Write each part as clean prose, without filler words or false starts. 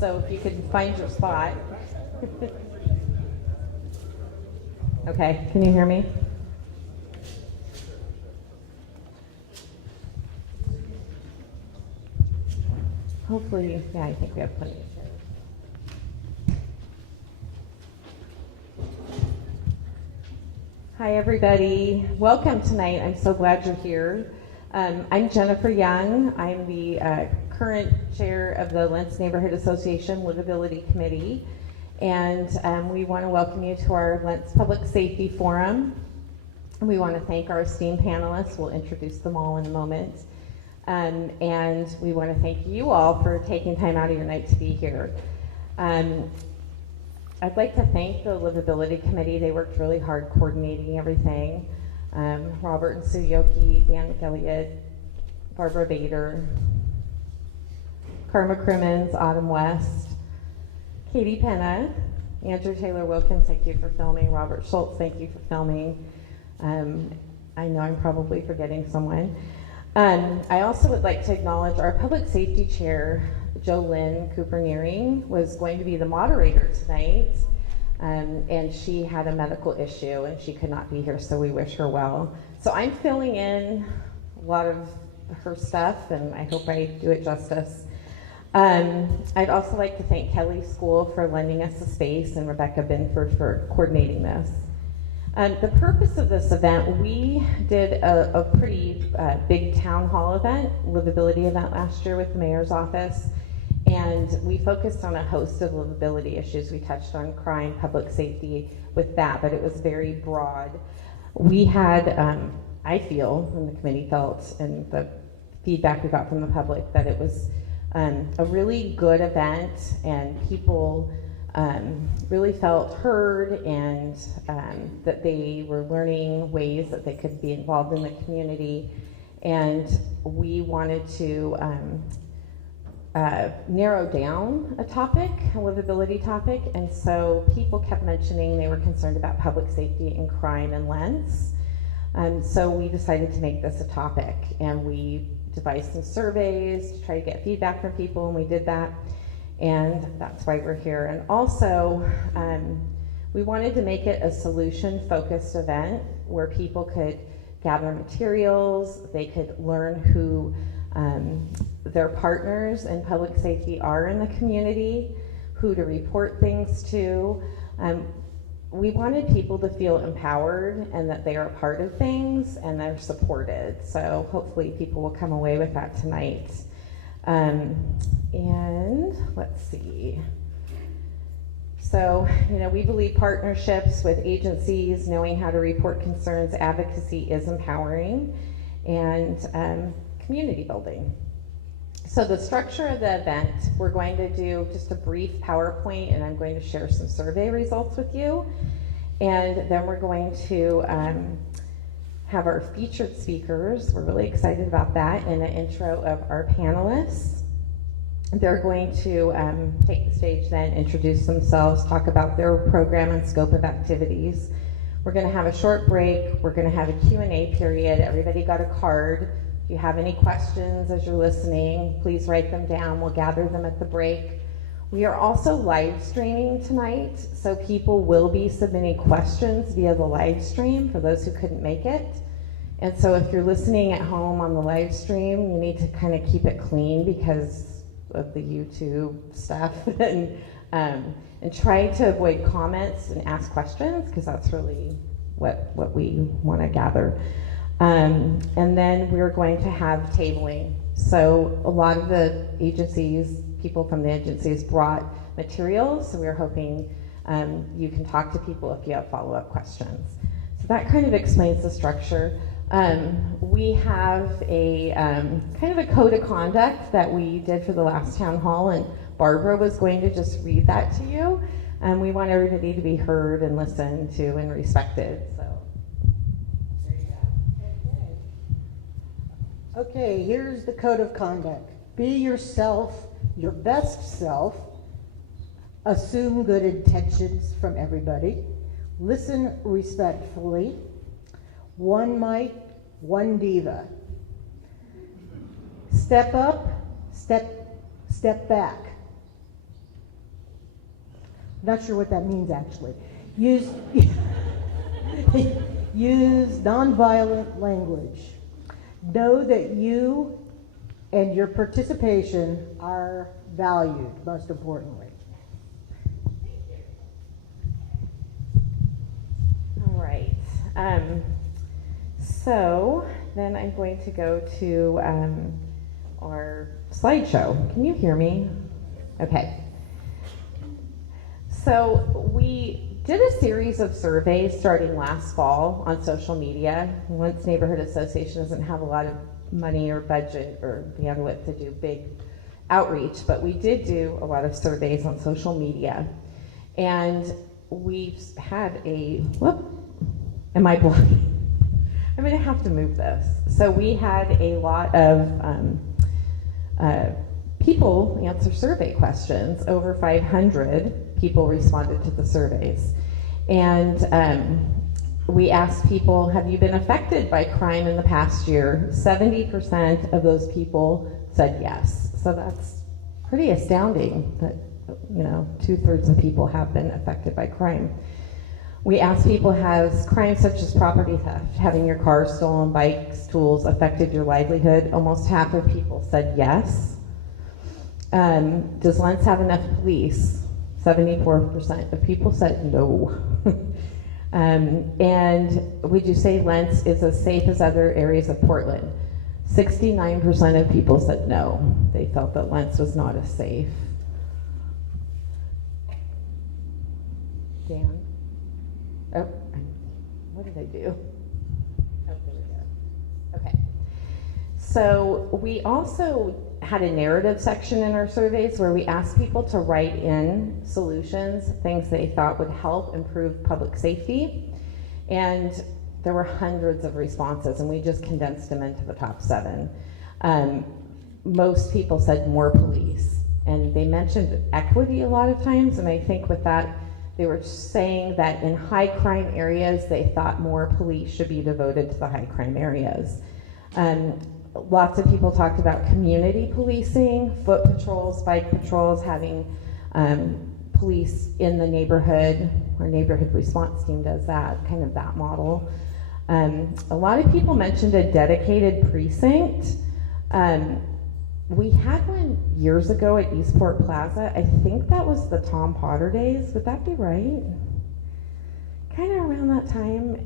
so if you could find your spot. Okay, can you hear me? Hopefully, yeah, I think we have plenty of chairs. Hi, everybody. Welcome tonight. I'm so glad you're here. I'm Jennifer Young. I'm the current chair of the Lentz Neighborhood Association Livability Committee. And we want to welcome you to our Lentz Public Safety Forum. We want to thank our esteemed panelists. We'll introduce them all in a moment. And we want to thank you all for taking time out of your night to be here. I'd like to thank the Livability Committee. They worked really hard coordinating everything. Robert and Sue Yoki, Dan McElliott, Barbara Bader, Karma Crimmins, Autumn West, Katie Penna, Andrew Taylor Wilkins, thank you for filming. Robert Schultz, thank you for filming. I know I'm probably forgetting someone. I also would like to acknowledge our public safety chair, JoLynn Cooper-Nearing, was going to be the moderator tonight, and she had a medical issue and she could not be here, so we wish her well. So I'm filling in a lot of her stuff, and I hope I do it justice. I'd also like to thank Kelly School for lending us the space and Rebecca Binford for coordinating this. The purpose of this event, we did a pretty big town hall event, livability event last year with the mayor's office, and we focused on a host of livability issues. We touched on crime, public safety with that, but it was very broad. We had, I feel, and the committee felt, and the feedback we got from the public, that it was a really good event, and people really felt heard, and that they were learning ways that they could be involved in the community. And we wanted to narrow down a topic, a livability topic, and so people kept mentioning they were concerned about public safety and crime and Lentz. So we decided to make this a topic, and we devised some surveys to try to get feedback from people, and we did that. And that's why we're here. And also, we wanted to make it a solution-focused event where people could gather materials, they could learn who their partners in public safety are in the community, who to report things to. We wanted people to feel empowered and that they are a part of things and they're supported. So hopefully people will come away with that tonight. And let's see. So, we believe partnerships with agencies, knowing how to report concerns, advocacy is empowering, and community building. So the structure of the event, we're going to do just a brief PowerPoint, and I'm going to share some survey results with you. And then we're going to have our featured speakers. We're really excited about that, and an intro of our panelists. They're going to take the stage then, introduce themselves, talk about their program and scope of activities. We're going to have a short break. We're going to have a Q&A period. Everybody got a card. If you have any questions as you're listening, please write them down. We'll gather them at the break. We are also live streaming tonight, so people will be submitting questions via the live stream for those who couldn't make it. And so if you're listening at home on the live stream, you need to kind of keep it clean because of the YouTube stuff, and try to avoid comments and ask questions, because that's really what we want to gather. And then we're going to have tabling. So a lot of the agencies, people from the agencies brought materials, so we're hoping you can talk to people if you have follow-up questions. So that kind of explains the structure. We have a kind of a code of conduct that we did for the last town hall, and Barbara was going to just read that to you. We want everybody to be heard and listened to and respected. So there you go. Okay, here's the code of conduct. Be yourself, your best self. Assume good intentions from everybody. Listen respectfully. One mic, one diva. Step up, step back. Not sure what that means, actually. Use, use nonviolent language. Know that you and your participation are valued, most importantly. All right. So then I'm going to go to our slideshow. Can you hear me? Okay. So we did a series of surveys starting last fall on social media. Once Neighborhood Association doesn't have a lot of money or budget or bandwidth to do big outreach, but we did do a lot of surveys on social media. And we've had am I blocking? I'm gonna have to move this. So we had a lot of people answer survey questions. Over 500 people responded to the surveys. And we asked people, have you been affected by crime in the past year? 70% of those people said yes. So that's pretty astounding that, 2/3 of people have been affected by crime. We asked people, has crime such as property theft, having your car stolen, bikes, tools, affected your livelihood? Almost half of people said yes. Does Lentz have enough police? 74% of people said no. And would you say Lentz is as safe as other areas of Portland? 69% of people said no. They felt that Lentz was not as safe. Dan? Oh, what did I do? Oh, there we go. Okay. So we also had a narrative section in our surveys where we asked people to write in solutions, things they thought would help improve public safety. And there were hundreds of responses, and we just condensed them into the top 7. Most people said more police, and they mentioned equity a lot of times, and I think with that, they were saying that in high crime areas, they thought more police should be devoted to the high crime areas. Lots of people talked about community policing, foot patrols, bike patrols, having police in the neighborhood. Our neighborhood response team does that, kind of that model. A lot of people mentioned a dedicated precinct. We had one years ago at Eastport Plaza. I think that was the Tom Potter days. Would that be right? Kind of around that time.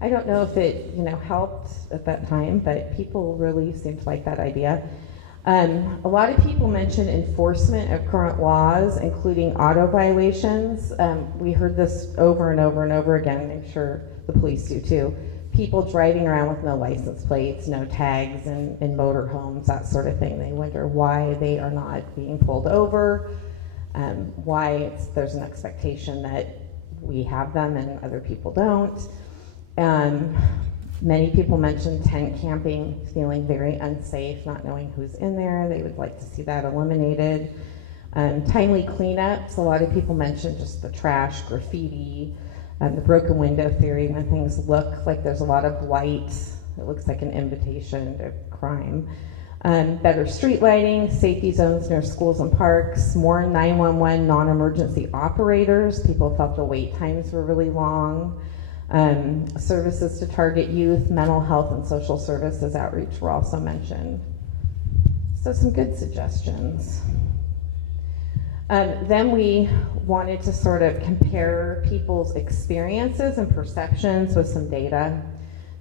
I don't know if it, helped at that time, but people really seemed to like that idea. A lot of people mentioned enforcement of current laws, including auto violations. We heard this over and over and over again. I'm sure the police do too. People driving around with no license plates, no tags in motorhomes, that sort of thing. They wonder why they are not being pulled over, why there's an expectation that we have them and other people don't. Many people mentioned tent camping, feeling very unsafe, not knowing who's in there. They would like to see that eliminated. Timely cleanups, a lot of people mentioned just the trash, graffiti, the broken window theory, when things look like there's a lot of blight, it looks like an invitation to crime. Better street lighting, safety zones near schools and parks, more 911 non-emergency operators. People felt the wait times were really long. Services to target youth, mental health and social services outreach were also mentioned. So some good suggestions. Then we wanted to sort of compare people's experiences and perceptions with some data.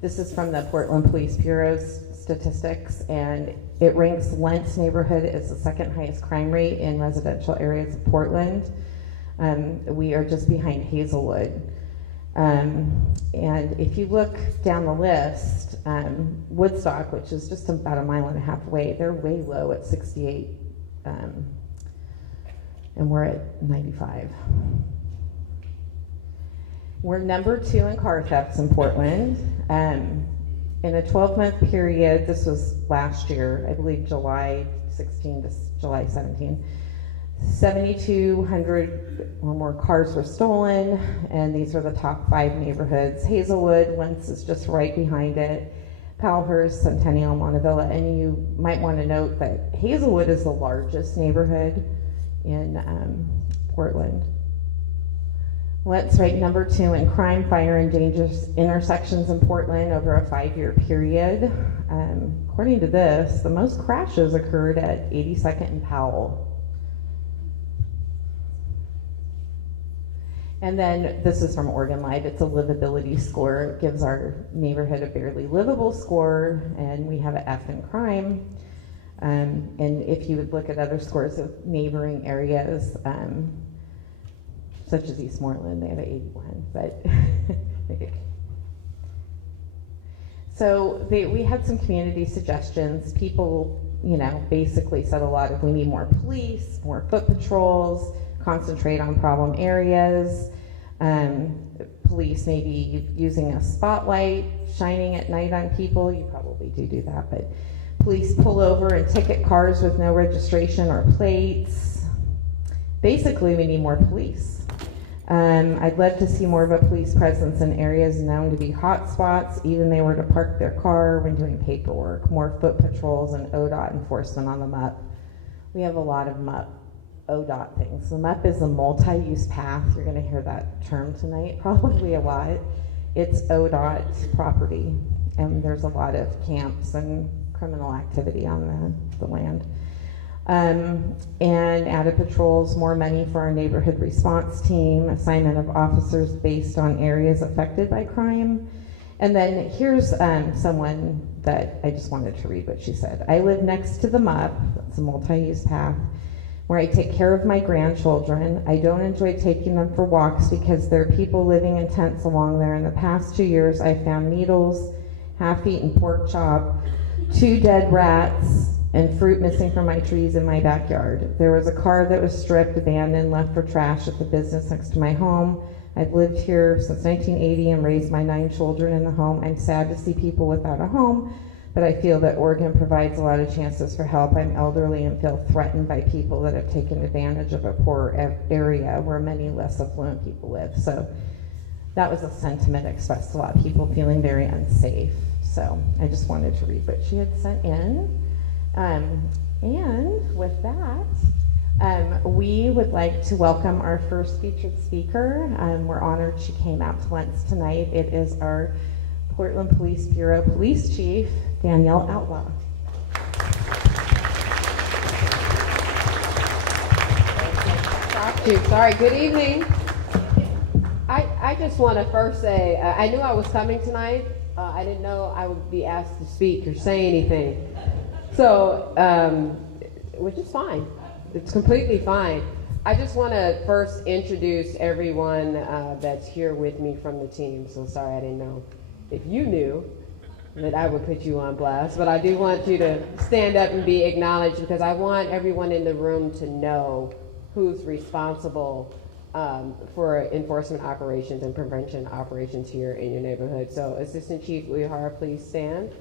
This is from the Portland Police Bureau's statistics, and it ranks Lentz neighborhood as the second highest crime rate in residential areas of Portland. We are just behind Hazelwood. And if you look down the list, Woodstock, which is just about 1.5 miles away, they're way low at 68, and we're at 95. We're number 2 in car thefts in Portland. In a 12-month period, this was last year, I believe July 16 to July 17, 7,200 or more cars were stolen, and these are the top 5 neighborhoods. Hazelwood, Lentz is just right behind it, Powellhurst, Centennial, Montevilla, and you might want to note that Hazelwood is the largest neighborhood in Portland. Let's rank number 2 in crime, fire, and dangerous intersections in Portland over a 5-year period. According to this, the most crashes occurred at 82nd and Powell. And then this is from Oregon Live. It's a livability score. It gives our neighborhood a barely livable score, and we have an F in crime. And if you would look at other scores of neighboring areas, such as Eastmoreland, they have an 81. But so we had some community suggestions. People, basically said a lot of, we need more police, more foot patrols, concentrate on problem areas. Police maybe using a spotlight, shining at night on people. You probably do that, but police pull over and ticket cars with no registration or plates. Basically, we need more police. I'd love to see more of a police presence in areas known to be hot spots, even they were to park their car when doing paperwork. More foot patrols and ODOT enforcement on the MUP. We have a lot of MUP ODOT things. The MUP is a multi-use path. You're going to hear that term tonight probably a lot. It's ODOT property, and there's a lot of camps and criminal activity on the land. And added patrols, more money for our neighborhood response team, assignment of officers based on areas affected by crime. And then here's someone that I just wanted to read what she said. I live next to the MUP, it's a multi-use path, where I take care of my grandchildren. I don't enjoy taking them for walks because there are people living in tents along there. In the past 2 years, I found needles, half-eaten pork chop, 2 dead rats, and fruit missing from my trees in my backyard. There was a car that was stripped, abandoned, left for trash at the business next to my home. I've lived here since 1980 and raised my 9 children in the home. I'm sad to see people without a home, but I feel that Oregon provides a lot of chances for help. I'm elderly and feel threatened by people that have taken advantage of a poor area where many less affluent people live. So that was a sentiment expressed, a lot of people feeling very unsafe. So I just wanted to read what she had sent in. And with that, we would like to welcome our first featured speaker. We're honored she came out to lunch tonight. It is our Portland Police Bureau Police Chief, Danielle Outlaw. Sorry, good evening. I just want to first say, I knew I was coming tonight. I didn't know I would be asked to speak or say anything. So, which is fine. It's completely fine. I just want to first introduce everyone that's here with me from the team. So sorry, I didn't know if you knew that I would put you on blast, but I do want you to stand up and be acknowledged because I want everyone in the room to know who's responsible for enforcement operations and prevention operations here in your neighborhood. So Assistant Chief Uehara, please stand.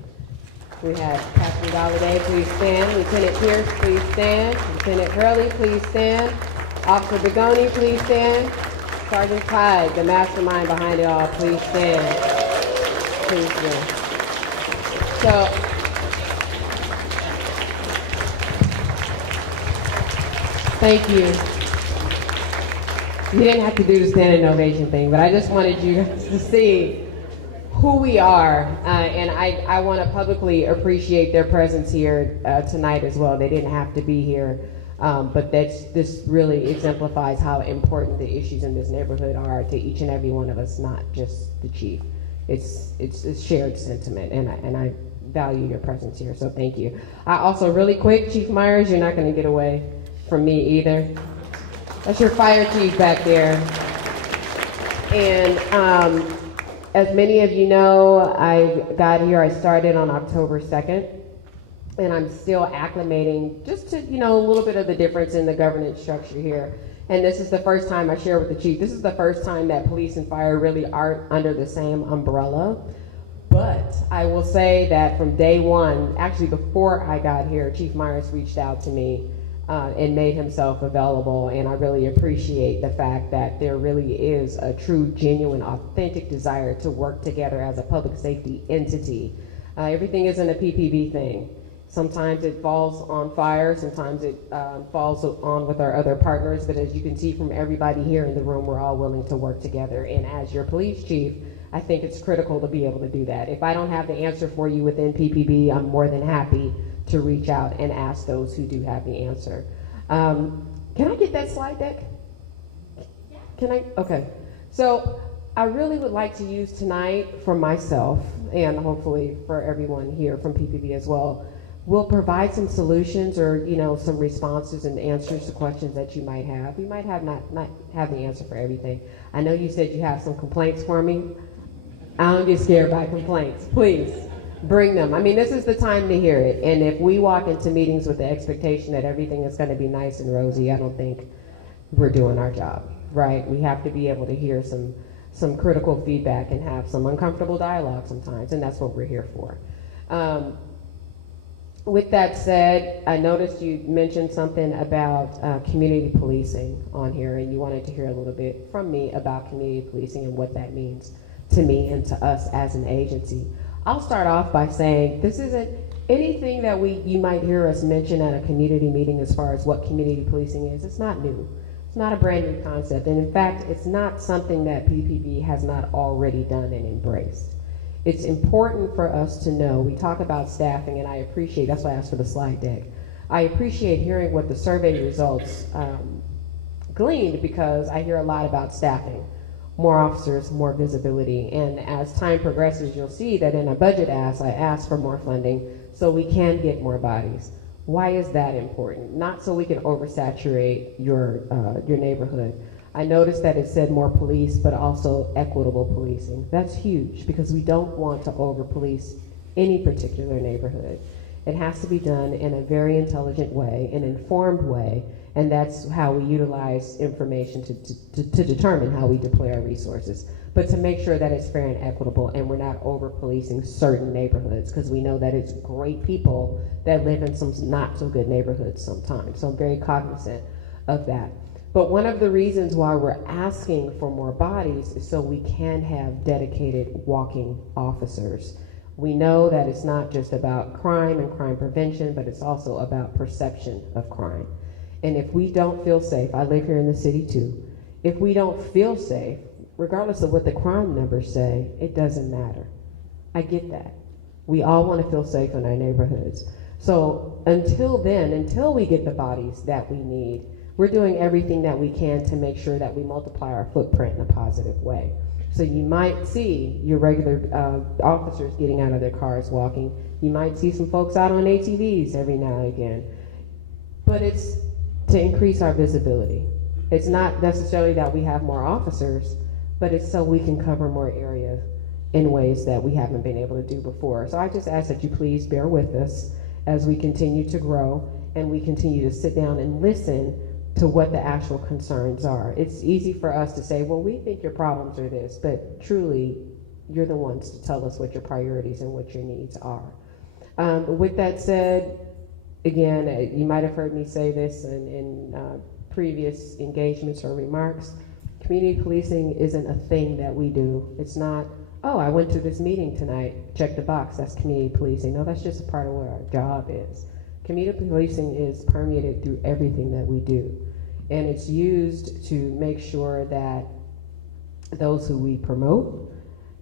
We have Captain Galladay, please stand. Lieutenant Pierce, please stand. Lieutenant Hurley, please stand. Officer Begoni, please stand. Sergeant Clyde, the mastermind behind it all, please stand. Please stand. So, thank you. You didn't have to do the standing ovation thing, but I just wanted you to see who we are, and I want to publicly appreciate their presence here tonight as well. They didn't have to be here, but this really exemplifies how important the issues in this neighborhood are to each and every one of us, not just the chief. It's a shared sentiment, and I value your presence here, so thank you. I also, really quick, Chief Myers, you're not going to get away from me either. That's your fire chief back there. And as many of you know, I got here, I started on October 2nd, and I'm still acclimating just to, a little bit of the difference in the governance structure here. And this is the first time I share with the chief, this is the first time that police and fire really aren't under the same umbrella. But I will say that from day one, actually before I got here, Chief Myers reached out to me and made himself available, and I really appreciate the fact that there really is a true, genuine, authentic desire to work together as a public safety entity. Everything isn't a PPP thing. Sometimes it falls on fire, sometimes it falls on with our other partners, but as you can see from everybody here in the room, we're all willing to work together. And as your police chief, I think it's critical to be able to do that. If I don't have the answer for you within PPB, I'm more than happy to reach out and ask those who do have the answer. Can I get that slide deck? Can I? Okay. So I really would like to use tonight for myself and hopefully for everyone here from PPB as well. We'll provide some solutions or, some responses and answers to questions that you might have. You might have not have the answer for everything. I know you said you have some complaints for me. I don't get scared by complaints. Please bring them. I mean, this is the time to hear it. And if we walk into meetings with the expectation that everything is going to be nice and rosy, I don't think we're doing our job, right? We have to be able to hear some critical feedback and have some uncomfortable dialogue sometimes, and that's what we're here for. With that said, I noticed you mentioned something about community policing on here, and you wanted to hear a little bit from me about community policing and what that means to me and to us as an agency. I'll start off by saying this isn't anything that you might hear us mention at a community meeting as far as what community policing is. It's not new. It's not a brand new concept, and in fact, it's not something that PPB has not already done and embraced. It's important for us to know, we talk about staffing, and I appreciate, that's why I asked for the slide deck. I appreciate hearing what the survey results gleaned, because I hear a lot about staffing. More officers, more visibility, and as time progresses, you'll see that in a budget ask, I asked for more funding so we can get more bodies. Why is that important? Not so we can oversaturate your neighborhood. I noticed that it said more police, but also equitable policing. That's huge because we don't want to over-police any particular neighborhood. It has to be done in a very intelligent way, an informed way, and that's how we utilize information to determine how we deploy our resources. But to make sure that it's fair and equitable and we're not over-policing certain neighborhoods, because we know that it's great people that live in some not so good neighborhoods sometimes. So I'm very cognizant of that. But one of the reasons why we're asking for more bodies is so we can have dedicated walking officers. We know that it's not just about crime and crime prevention, but it's also about perception of crime. And if we don't feel safe, I live here in the city too, if we don't feel safe, regardless of what the crime numbers say, it doesn't matter. I get that. We all want to feel safe in our neighborhoods. So until then, until we get the bodies that we need, we're doing everything that we can to make sure that we multiply our footprint in a positive way. So you might see your regular officers getting out of their cars walking. You might see some folks out on ATVs every now and again. But it's to increase our visibility. It's not necessarily that we have more officers, but it's so we can cover more areas in ways that we haven't been able to do before. So I just ask that you please bear with us as we continue to grow and we continue to sit down and listen to what the actual concerns are. It's easy for us to say, well, we think your problems are this, but truly, you're the ones to tell us what your priorities and what your needs are. With that said, again, you might have heard me say this in previous engagements or remarks, community policing isn't a thing that we do. It's not, oh, I went to this meeting tonight, check the box, that's community policing. No, that's just a part of what our job is. Community policing is permeated through everything that we do. And it's used to make sure that those who we promote,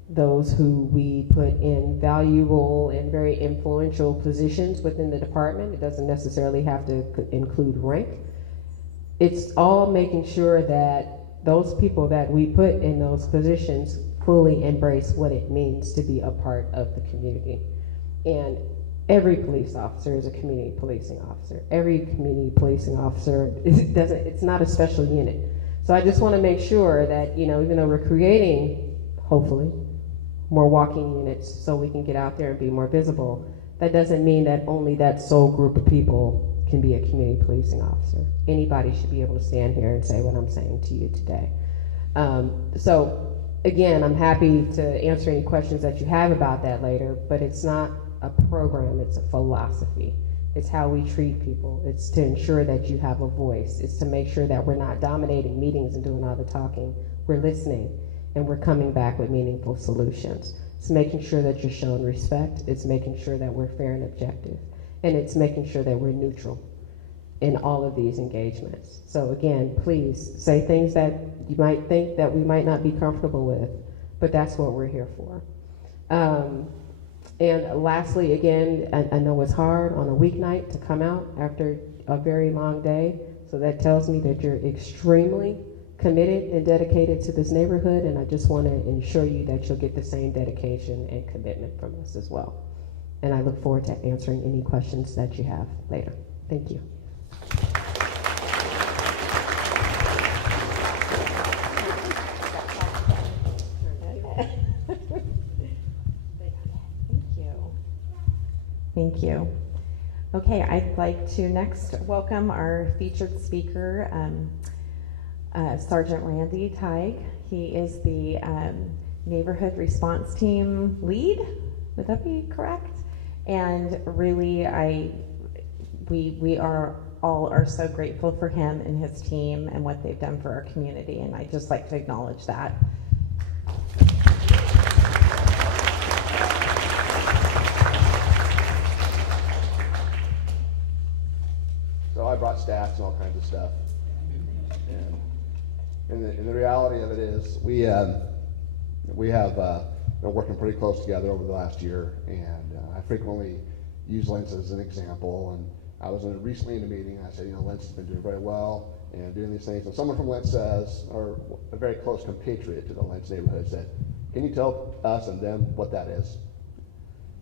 those who we put in valuable and very influential positions within the department, it doesn't necessarily have to include rank. It's all making sure that those people that we put in those positions fully embrace what it means to be a part of the community. And every police officer is a community policing officer. Every community policing officer it's not a special unit. So I just want to make sure that, even though we're creating, hopefully, more walking units so we can get out there and be more visible, that doesn't mean that only that sole group of people can be a community policing officer. Anybody should be able to stand here and say what I'm saying to you today. So again, I'm happy to answer any questions that you have about that later, but it's not a program, it's a philosophy. It's how we treat people. It's to ensure that you have a voice. It's to make sure that we're not dominating meetings and doing all the talking. We're listening and we're coming back with meaningful solutions. It's making sure that you're shown respect. It's making sure that we're fair and objective. and it's making sure that we're neutral in all of these engagements. So again, please say things that you might think that we might not be comfortable with, but that's what we're here for. And lastly, again, I know it's hard on a weeknight to come out after a very long day, so that tells me that you're extremely committed and dedicated to this neighborhood, and I just want to ensure you that you'll get the same dedication and commitment from us as well. And I look forward to answering any questions that you have later. Thank you. Thank you. Okay, I'd like to next welcome our featured speaker, Sergeant Randy Teig. He is the neighborhood response team lead. Would that be correct? And really, we are so grateful for him and his team and what they've done for our community, and I'd just like to acknowledge that. So I brought stats and all kinds of stuff. And the reality of it is we have been working pretty close together over the last year, and I frequently use Lentz as an example. And I was recently in a meeting, and I said, Lentz has been doing very well and doing these things. And someone from Lentz says, or a very close compatriot to the Lentz neighborhood said, can you tell us and them what that is?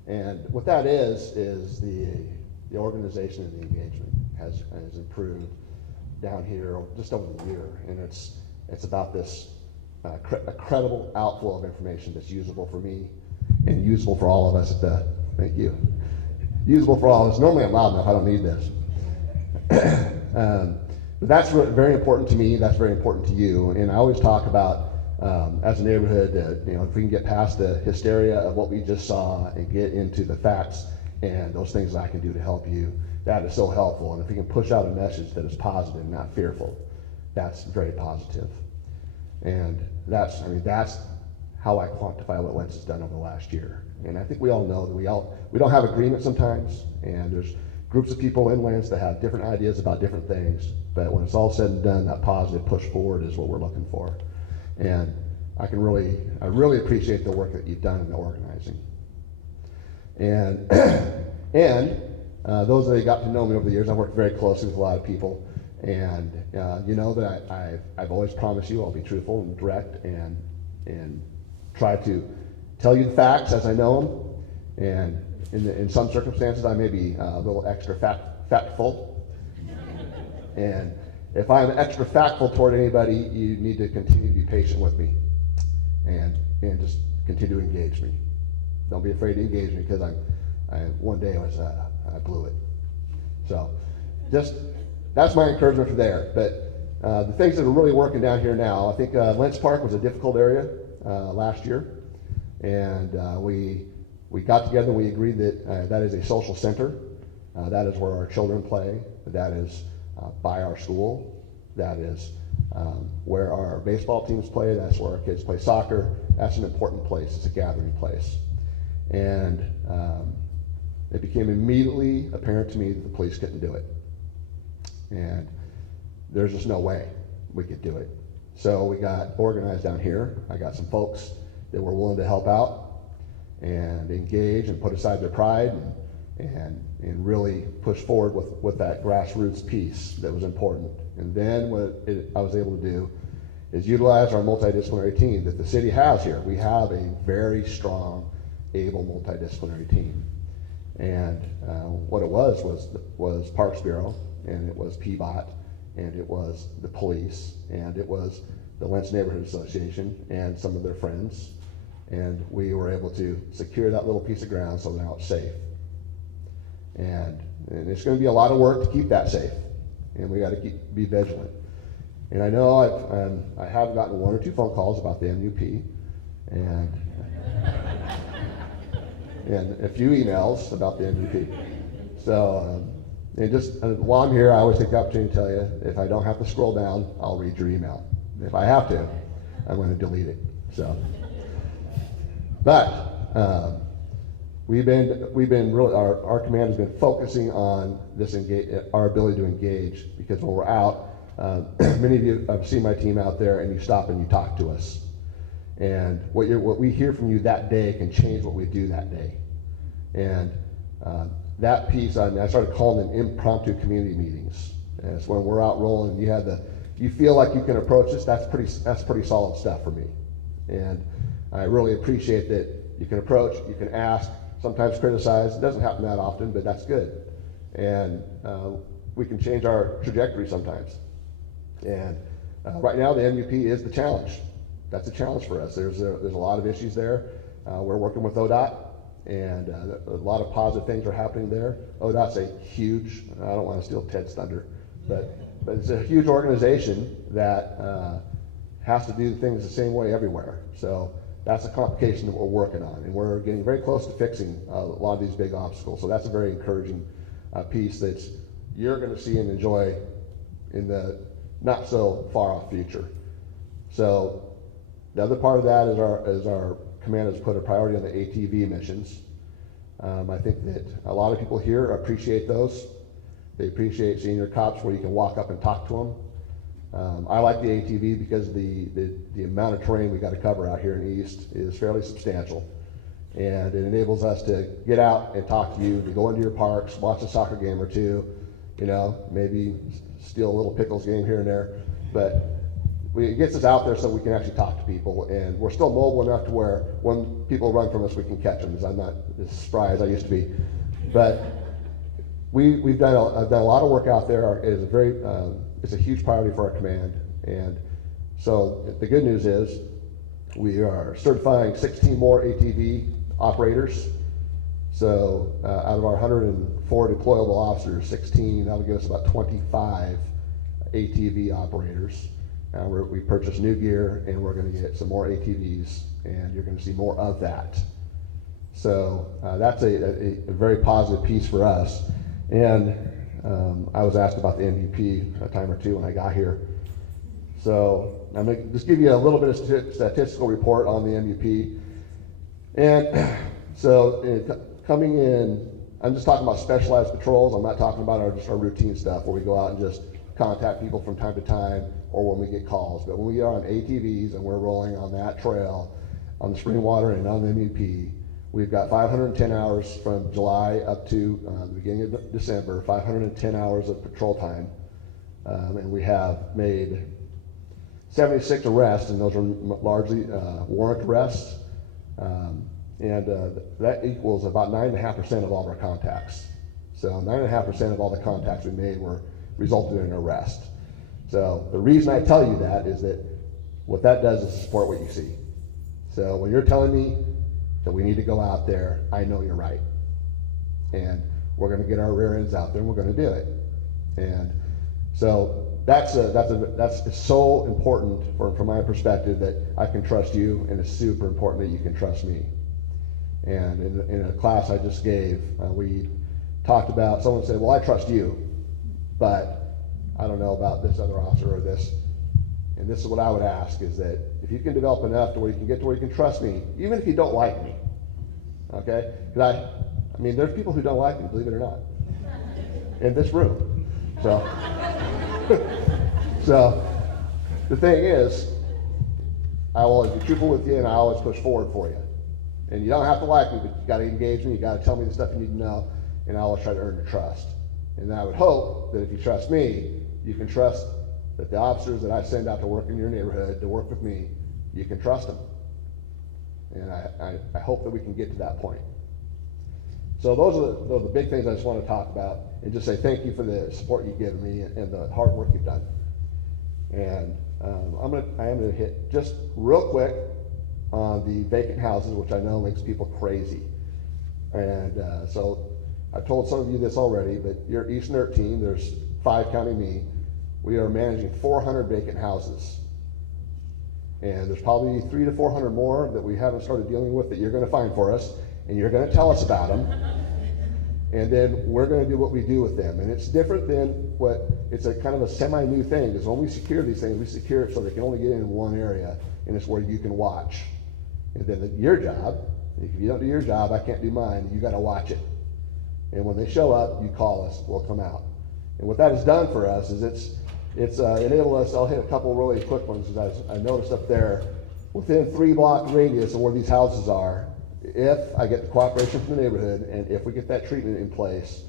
And what that is the organization and the engagement has improved down here just over the year, and it's about this a credible outflow of information that's usable for me and usable for all of us at the, thank you, usable for all of us. Normally I'm loud enough, I don't need this. But that's very important to me, that's very important to you, and I always talk about as a neighborhood that if we can get past the hysteria of what we just saw and get into the facts and those things that I can do to help you, that is so helpful. And if we can push out a message that is positive, not fearful, that's very positive. And that's how I quantify what Lentz has done over the last year. And I think we all know that we don't have agreement sometimes, and there's groups of people in Lentz that have different ideas about different things, but when it's all said and done, that positive push forward is what we're looking for. And I really appreciate the work that you've done in the organizing. And those that got to know me over the years, I've worked very closely with a lot of people, and you know that I've always promised you I'll be truthful and direct and try to tell you the facts as I know them. And in some circumstances, I may be a little extra factful. And if I'm extra factful toward anybody, you need to continue to be patient with me and just continue to engage me. Don't be afraid to engage me, because one day I blew it. So that's my encouragement for there. But the things that are really working down here now, I think Lentz Park was a difficult area last year, and we got together and we agreed that that is a social center. That is where our children play. That is by our school. That is where our baseball teams play. That's where our kids play soccer. That's an important place. It's a gathering place. And it became immediately apparent to me that the police couldn't do it. And there's just no way we could do it. So we got organized down here. I got some folks that were willing to help out and engage and put aside their pride and really push forward with that grassroots piece that was important. And then what I was able to do is utilize our multidisciplinary team that the city has here. We have a very strong, able multidisciplinary team. And what it was Parks Bureau, and it was PBOT, and it was the police, and it was the Lentz Neighborhood Association and some of their friends. And we were able to secure that little piece of ground so now it's safe. And it's going to be a lot of work to keep that safe, and we got to be vigilant. And I know I have gotten one or two phone calls about the MUP, and a few emails about the MUP. So, while I'm here, I always take the opportunity to tell you, if I don't have to scroll down, I'll read your email. If I have to, I'm going to delete it. So, but we've been really, our command has been focusing on this our ability to engage, because when we're out, many of you have seen my team out there, and you stop and you talk to us. And what we hear from you that day can change what we do that day. And that piece, I started calling them impromptu community meetings. And it's when we're out rolling, you feel like you can approach this. That's pretty solid stuff for me. And I really appreciate that you can approach, you can ask, sometimes criticize. It doesn't happen that often, but that's good. And we can change our trajectory sometimes. And right now, the MUP is the challenge. That's a challenge for us. There's a lot of issues there. We're working with ODOT, and a lot of positive things are happening there. ODOT's a huge, I don't want to steal Ted's thunder, but it's a huge organization that has to do things the same way everywhere. So that's a complication that we're working on, and we're getting very close to fixing a lot of these big obstacles. So that's a very encouraging piece that you're going to see and enjoy in the not so far off future. So the other part of that is our command has put a priority on the ATV missions. I think that a lot of people here appreciate those. They appreciate seeing your cops where you can walk up and talk to them. I like the ATV because the amount of terrain we got to cover out here in the East is fairly substantial. And it enables us to get out and talk to you, to go into your parks, watch a soccer game or two, maybe steal a little pickles game here and there. But it gets us out there so we can actually talk to people, and we're still mobile enough to where when people run from us, we can catch them, because I'm not as spry as I used to be. But I've done a lot of work out there. It's a huge priority for our command. And so the good news is we are certifying 16 more ATV operators. So out of our 104 deployable officers, 16, that'll give us about 25 ATV operators. We purchased new gear, and we're going to get some more ATVs, and you're going to see more of that. So that's a very positive piece for us. And I was asked about the MVP a time or two when I got here. So I'm going to just give you a little bit of statistical report on the MVP. And so coming in, I'm just talking about specialized patrols. I'm not talking about our routine stuff where we go out and just contact people from time to time, or when we get calls. But when we are on ATVs and we're rolling on that trail, on the Springwater and on the MEP, we've got 510 hours from July up to the beginning of December, 510 hours of patrol time. And we have made 76 arrests, and those are largely warrant arrests. That equals about 9.5% of all of our contacts. So 9.5% of all the contacts we made resulted in an arrest. So the reason I tell you that is that what that does is support what you see. So when you're telling me that we need to go out there, I know you're right. And we're going to get our rear ends out there, and we're going to do it. And so that's so important from my perspective that I can trust you, and it's super important that you can trust me. And in a class I just gave, we talked about, someone said, well, I trust you, but I don't know about this other officer or this. And this is what I would ask, is that if you can develop enough to where you can get to where you can trust me, even if you don't like me, okay? Because I mean, there's people who don't like me, believe it or not, in this room. So, so the thing is, I will always be truthful with you, and I always push forward for you. And you don't have to like me, but you got to engage me, you got to tell me the stuff you need to know, and I always try to earn your trust. And I would hope that if you trust me, you can trust that the officers that I send out to work in your neighborhood, to work with me, you can trust them. And I hope that we can get to that point. So those are the big things I just want to talk about, and just say thank you for the support you've given me and the hard work you've done. And I am going to hit just real quick on the vacant houses, which I know makes people crazy. And so I've told some of you this already, but your East NERT team, there's 5 counting me, we are managing 400 vacant houses. And there's probably 300 to 400 more that we haven't started dealing with that you're going to find for us, and you're going to tell us about them. And then we're going to do what we do with them. And it's different than it's a kind of a semi-new thing, because when we secure these things, we secure it so they can only get in one area, and it's where you can watch. And then your job If you don't do your job, I can't do mine. You got to watch it. And when they show up, you call us. We'll come out. And what that has done for us is it's enabled us. I'll hit a couple really quick ones. As I noticed up there, within 3-block radius of where these houses are, if I get the cooperation from the neighborhood and if we get that treatment in place,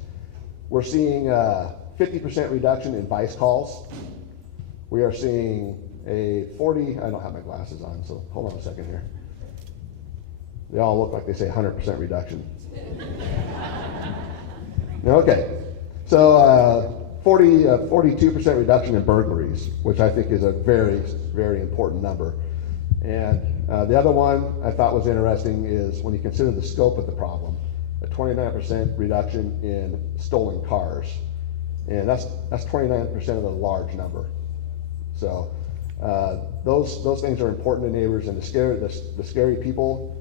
we're seeing 50% reduction in vice calls. We are seeing a 40, I don't have my glasses on, so hold on a second here. They all look like they say 100% reduction. Okay, so 42% reduction in burglaries, which I think is a very, very important number. And the other one I thought was interesting is when you consider the scope of the problem, a 29% reduction in stolen cars. And that's 29% of a large number. So those things are important to neighbors, and the scary people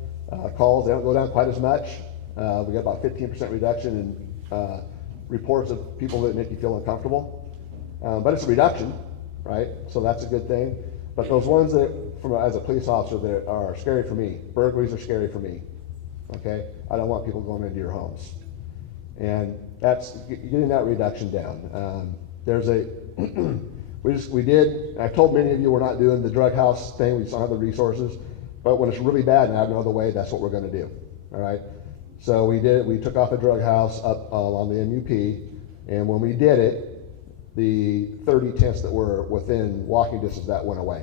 calls, they don't go down quite as much. We got about 15% reduction in reports of people that make you feel uncomfortable. But it's a reduction, right? So that's a good thing. But those ones that, as a police officer, that are scary for me, burglaries are scary for me, okay? I don't want people going into your homes. And that's getting that reduction down. There's a, I told many of you we're not doing the drug house thing, we just don't have the resources, but when it's really bad and I have no other way, that's what we're gonna do, all right? So we took off a drug house up on the MUP, and when we did it, the 30 tents that were within walking distance, that went away.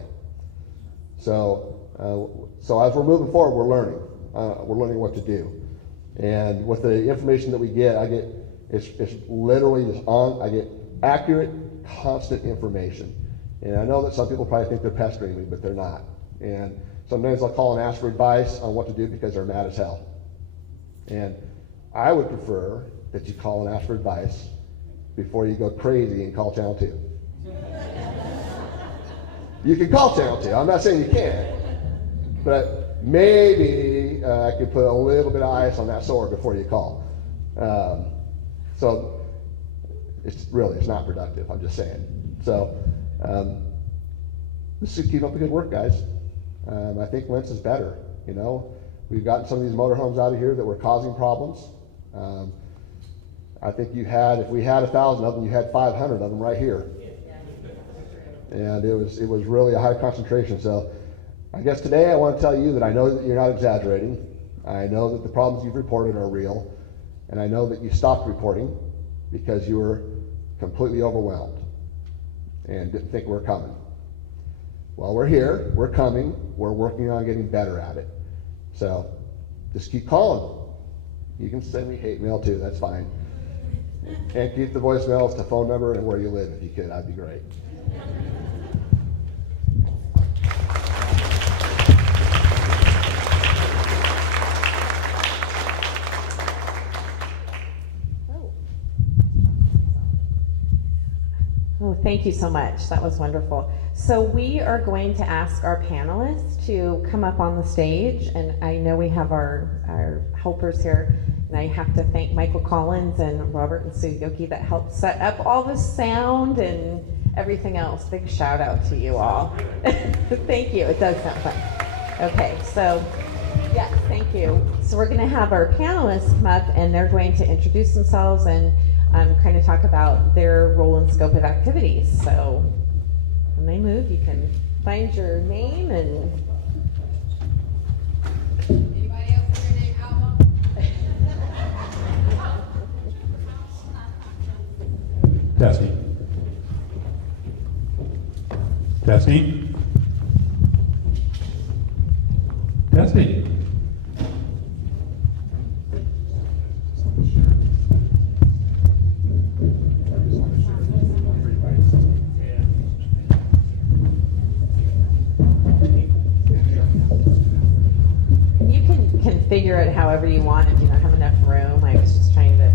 So as we're moving forward, we're learning what to do. And with the information that we get, it's literally just I get accurate, constant information. And I know that some people probably think they're pestering me, but they're not. And sometimes I'll call and ask for advice on what to do because they're mad as hell. And I would prefer that you call and ask for advice before you go crazy and call Channel 2. You can call Channel 2. I'm not saying you can't. But maybe I could put a little bit of ice on that sore before you call. So it's not productive, I'm just saying. So this is keep up the good work, guys. I think Lentz is better, you know. We've gotten some of these motorhomes out of here that were causing problems. I think if we had 1,000 of them, you had 500 of them right here. And it was really a high concentration. So I guess today I want to tell you that I know that you're not exaggerating. I know that the problems you've reported are real. And I know that you stopped reporting because you were completely overwhelmed and didn't think we were coming. Well, we're here, we're coming, we're working on getting better at it. So just keep calling. You can send me hate mail too, that's fine. And keep the voicemails, the phone number, and where you live if you could, that'd be great. Oh, thank you so much. That was wonderful. So we are going to ask our panelists to come up on the stage, and I know we have our helpers here, and I have to thank Michael Collins and Robert and Sue Yoki that helped set up all the sound and everything else. Big shout out to you all. Thank you. It does sound fun. Okay, so yes, thank you. So we're going to have our panelists come up, and they're going to introduce themselves and kind of talk about their role and scope of activities. So when they move, you can find your name and. Anybody else have their name out? Testing. Testing. Testing. You can configure it however you want if you don't have enough room. I was just trying to.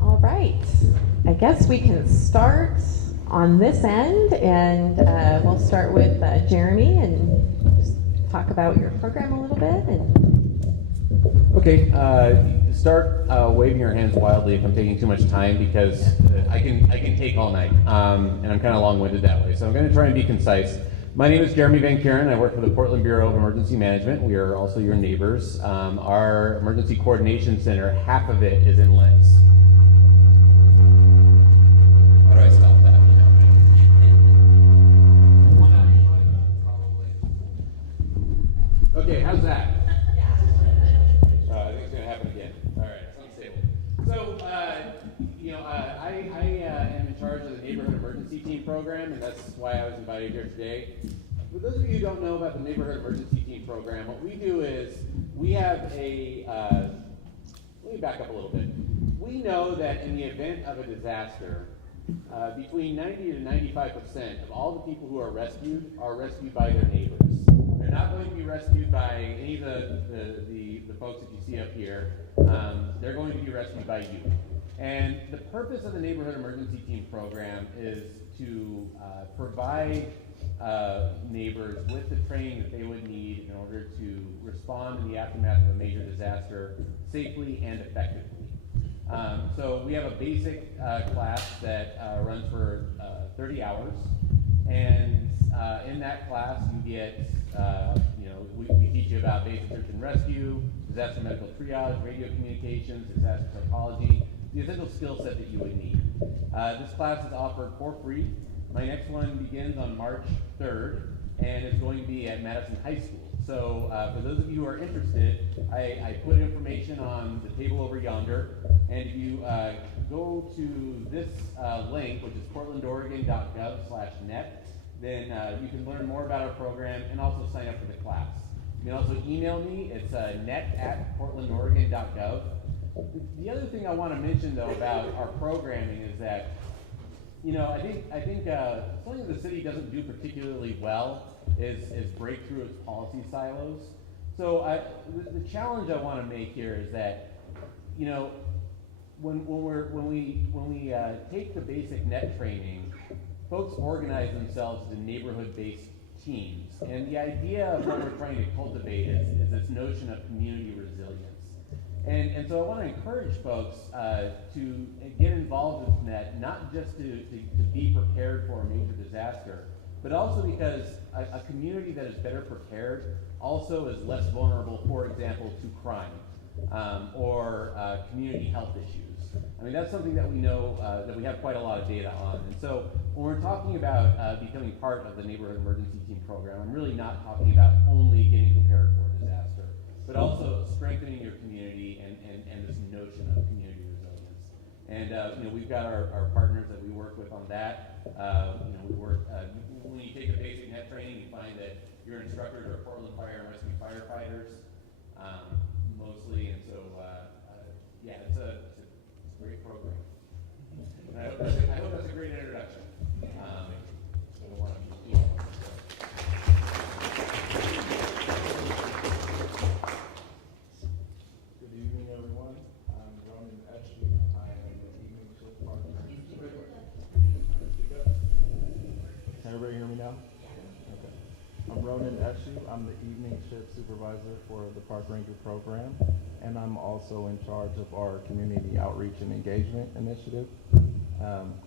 All right. I guess we can start on this end, and we'll start with Jeremy and just talk about your program a little bit. And Okay, start waving your hands wildly if I'm taking too much time, because I can take all night, and I'm kind of long-winded that way. So I'm going to try and be concise. My name is Jeremy Van Kuren. I work for the Portland Bureau of Emergency Management. We are also your neighbors. Our Emergency Coordination Center, half of it is in Lentz. How do I stop that? Okay, how's that? I think it's going to happen again. All right, it's unstable. So, I am in charge of the Neighborhood Emergency Team program, and that's why I was invited here today. For those of you who don't know about the Neighborhood Emergency Team program, what we do is we have a, let me back up a little bit. We know that in the event of a disaster, between 90 to 95% of all the people who are rescued by their neighbors. They're not going to be rescued by any of the folks that you see up here. They're going to be rescued by you. And the purpose of the Neighborhood Emergency Team program is to provide neighbors with the training that they would need in order to respond in the aftermath of a major disaster safely and effectively. So we have a basic class that runs for 30 hours, and in that class you get, we teach you about basic search and rescue, disaster medical triage, radio communications, disaster psychology, the essential skill set that you would need. This class is offered for free. My next one begins on March 3rd, and it's going to be at Madison High School. So for those of you who are interested, I put information on the table over yonder, and if you go to this link, which is portlandoregon.gov/net, then you can learn more about our program and also sign up for the class. You can also email me. It's net@portlandoregon.gov. The other thing I want to mention, though, about our programming is that, I think something the city doesn't do particularly well is break through its policy silos. So the challenge I want to make here is that, when we take the basic net training, folks organize themselves into neighborhood-based teams, and the idea of what we're trying to cultivate is this notion of community resilience. And so I want to encourage folks to get involved in that, not just to be prepared for a major disaster, but also because a community that is better prepared also is less vulnerable, for example, to crime or community health issues. I mean, that's something that we know that we have quite a lot of data on. And so when we're talking about becoming part of the Neighborhood Emergency Team program, I'm really not talking about only getting prepared for a disaster, but also strengthening your community and this notion of community resilience. And we've got our partners that we work with on that. We work when you take a basic net training, you find that your instructors are Portland Fire and Rescue firefighters mostly, and so it's a great program. And I hope that's a great introduction. I don't want to be too long. Good evening, everyone. I'm Ronan Etchley. I am the evening shift partner. Can everybody hear me now? Okay. I'm Ronan Etchley. I'm the evening shift supervisor for the Park Ranger program, and I'm also in charge of our community outreach and engagement initiative.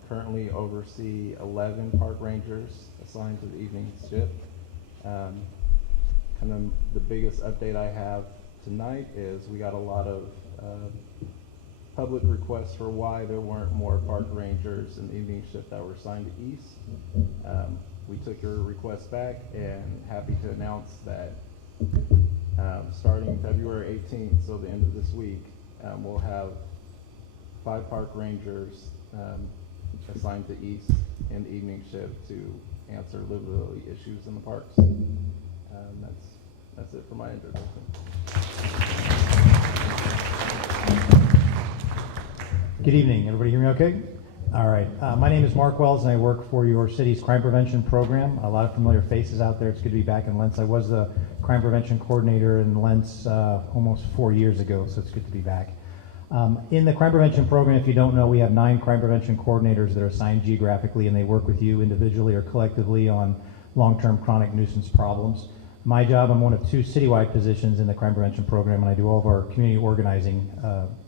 Currently oversee 11 park rangers assigned to the evening shift. Kind of the biggest update I have tonight is we got a lot of public requests for why there weren't more park rangers in the evening shift that were assigned to East. We took your request back, and happy to announce that starting February 18th, so the end of this week, we'll have 5 park rangers assigned to East in the evening shift to answer livability issues in the parks. That's it for my introduction. Good evening. Everybody hear me okay? All right. My name is Mark Wells, and I work for your city's crime prevention program. A lot of familiar faces out there. It's good to be back in Lentz. I was the crime prevention coordinator in Lentz almost 4 years ago, so it's good to be back. In the crime prevention program, if you don't know, we have 9 crime prevention coordinators that are assigned geographically, and they work with you individually or collectively on long-term chronic nuisance problems. My job, I'm one of 2 citywide positions in the crime prevention program, and I do all of our community organizing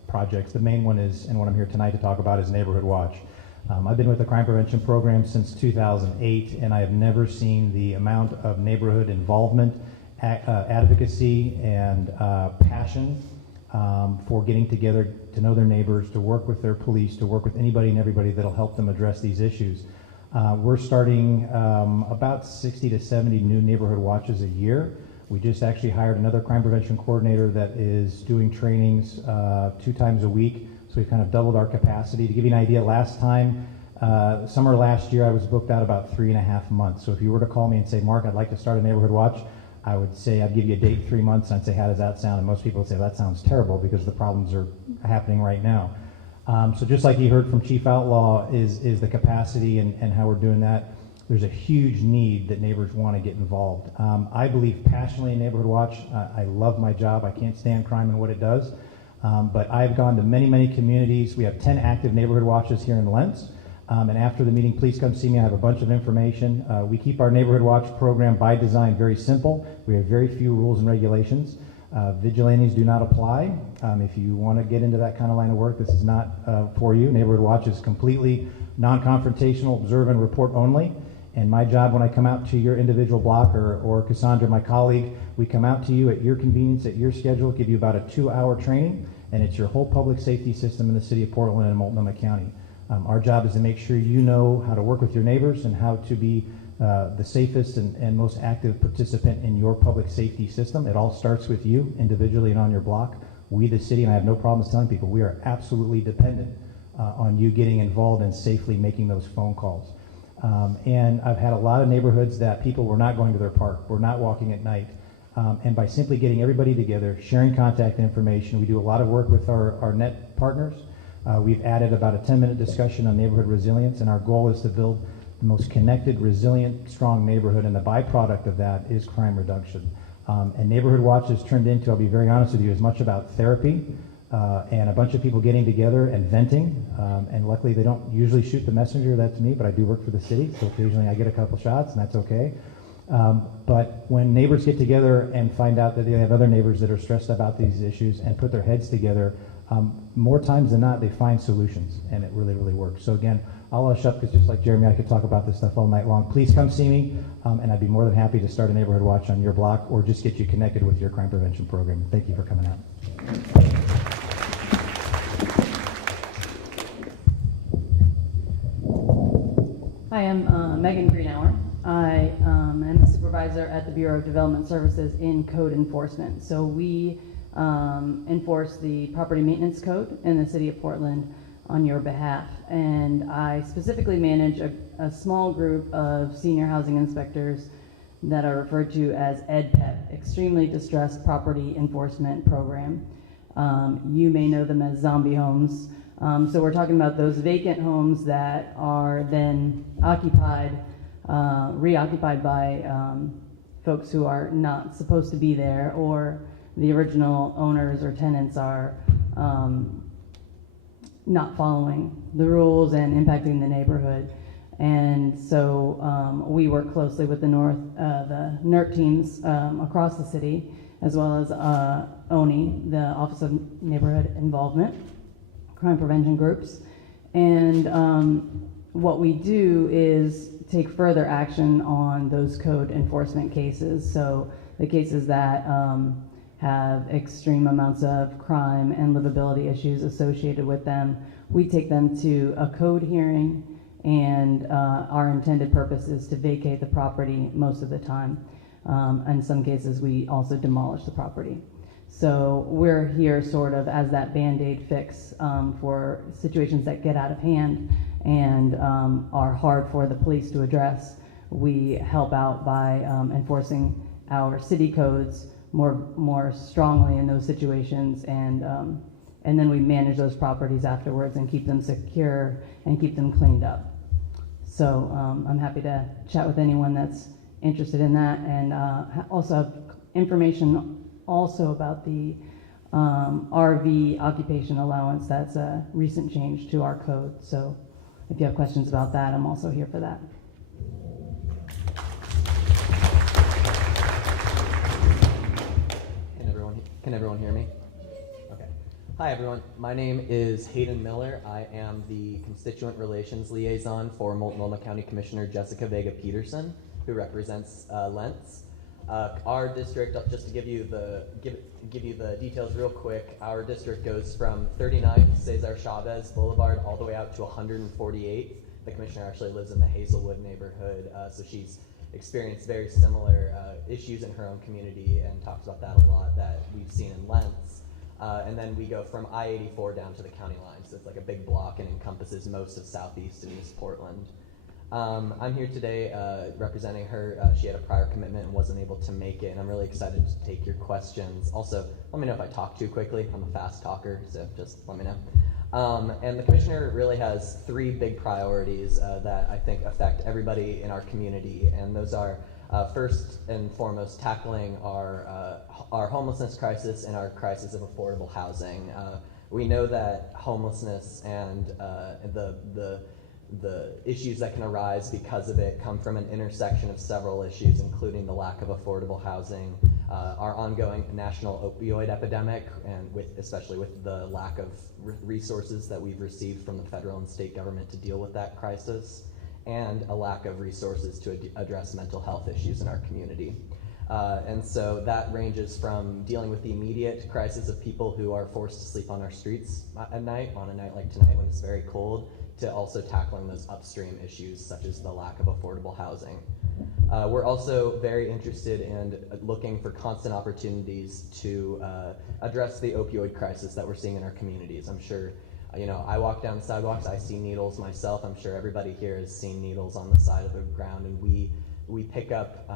projects. The main one is, and what I'm here tonight to talk about, is Neighborhood Watch. I've been with the crime prevention program since 2008, and I have never seen the amount of neighborhood involvement, advocacy, and passion for getting together to know their neighbors, to work with their police, to work with anybody and everybody that'll help them address these issues. We're starting about 60 to 70 new neighborhood watches a year. We just actually hired another crime prevention coordinator that is doing trainings 2 times a week. So we've kind of doubled our capacity. To give you an idea, last time, summer last year, I was booked out about 3.5 months. So if you were to call me and say, Mark, I'd like to start a neighborhood watch, I would say, I'd give you a date 3 months, and I'd say, how does that sound? And most people would say, that sounds terrible, because the problems are happening right now. So just like you heard from Chief Outlaw is the capacity and how we're doing that. There's a huge need that neighbors want to get involved. I believe passionately in Neighborhood Watch. I love my job. I can't stand crime and what it does. But I've gone to many, many communities. We have 10 active neighborhood watches here in Lentz. And after the meeting, please come see me. I have a bunch of information. We keep our Neighborhood Watch program by design very simple. We have very few rules and regulations. Vigilantes do not apply. If you want to get into that kind of line of work, this is not for you. Neighborhood Watch is completely non-confrontational, observe and report only. And my job when I come out to your individual block, or Cassandra, my colleague, we come out to you at your convenience, at your schedule, give you about a 2-hour training, and it's your whole public safety system in the city of Portland and Multnomah County. Our job is to make sure you know how to work with your neighbors and how to be the safest and most active participant in your public safety system. It all starts with you individually and on your block. We, the city, and I have no problems telling people, we are absolutely dependent on you getting involved and safely making those phone calls. And I've had a lot of neighborhoods that people were not going to their park, were not walking at night. And by simply getting everybody together, sharing contact information, we do a lot of work with our net partners. We've added about a 10-minute discussion on neighborhood resilience, and our goal is to build the most connected, resilient, strong neighborhood, and the byproduct of that is crime reduction. And Neighborhood Watch has turned into, I'll be very honest with you, as much about therapy and a bunch of people getting together and venting. And luckily, they don't usually shoot the messenger, that's me, but I do work for the city, so occasionally I get a couple shots, and that's okay. But when neighbors get together and find out that they have other neighbors that are stressed about these issues and put their heads together, more times than not, they find solutions, and it really, really works. So again, I'll hush up, because just like Jeremy, I could talk about this stuff all night long. Please come see me, and I'd be more than happy to start a Neighborhood Watch on your block or just get you connected with your crime prevention program. Thank you for coming out. Hi, I'm Megan Greenhour. I am a supervisor at the Bureau of Development Services in code enforcement. So we enforce the property maintenance code in the city of Portland on your behalf. And I specifically manage a small group of senior housing inspectors that are referred to as EDPEP, Extremely Distressed Property Enforcement Program. You may know them as zombie homes. So we're talking about those vacant homes that are then reoccupied by folks who are not supposed to be there, or the original owners or tenants are not following the rules and impacting the neighborhood. And so we work closely with the NERT teams across the city, as well as ONI, the Office of Neighborhood Involvement, crime prevention groups. And what we do is take further action on those code enforcement cases. So the cases that have extreme amounts of crime and livability issues associated with them, we take them to a code hearing, and our intended purpose is to vacate the property most of the time. In some cases, we also demolish the property. So we're here sort of as that Band-Aid fix for situations that get out of hand and are hard for the police to address. We help out by enforcing our city codes more strongly in those situations, and then we manage those properties afterwards and keep them secure and keep them cleaned up. So I'm happy to chat with anyone that's interested in that, and also have information also about the RV occupation allowance. That's a recent change to our code. So if you have questions about that, I'm also here for that. Can everyone hear me? Okay. Hi, everyone. My name is Hayden Miller. I am the Constituent Relations Liaison for Multnomah County Commissioner Jessica Vega Peterson, who represents Lentz. Our district, just to give you the details real quick, our district goes from 39 Cesar Chavez Boulevard all the way out to 148th. The commissioner actually lives in the Hazelwood neighborhood, so she's experienced very similar issues in her own community and talks about that a lot that we've seen in Lentz. And then we go from I-84 down to the county line, so it's like a big block and encompasses most of southeast and East Portland. I'm here today representing her. She had a prior commitment and wasn't able to make it, and I'm really excited to take your questions. Also, let me know if I talk too quickly. I'm a fast talker, so just let me know. And the commissioner really has three big priorities that I think affect everybody in our community, and those are first and foremost tackling our homelessness crisis and our crisis of affordable housing. We know that homelessness and the issues that can arise because of it come from an intersection of several issues, including the lack of affordable housing, our ongoing national opioid epidemic, and especially with the lack of resources that we've received from the federal and state government to deal with that crisis, and a lack of resources to address mental health issues in our community. And so that ranges from dealing with the immediate crisis of people who are forced to sleep on our streets at night, on a night like tonight when it's very cold, to also tackling those upstream issues such as the lack of affordable housing. We're also very interested in looking for constant opportunities to address the opioid crisis that we're seeing in our communities. I'm sure, I walk down the sidewalks, I see needles myself. I'm sure everybody here has seen needles on the side of the ground, and we pick up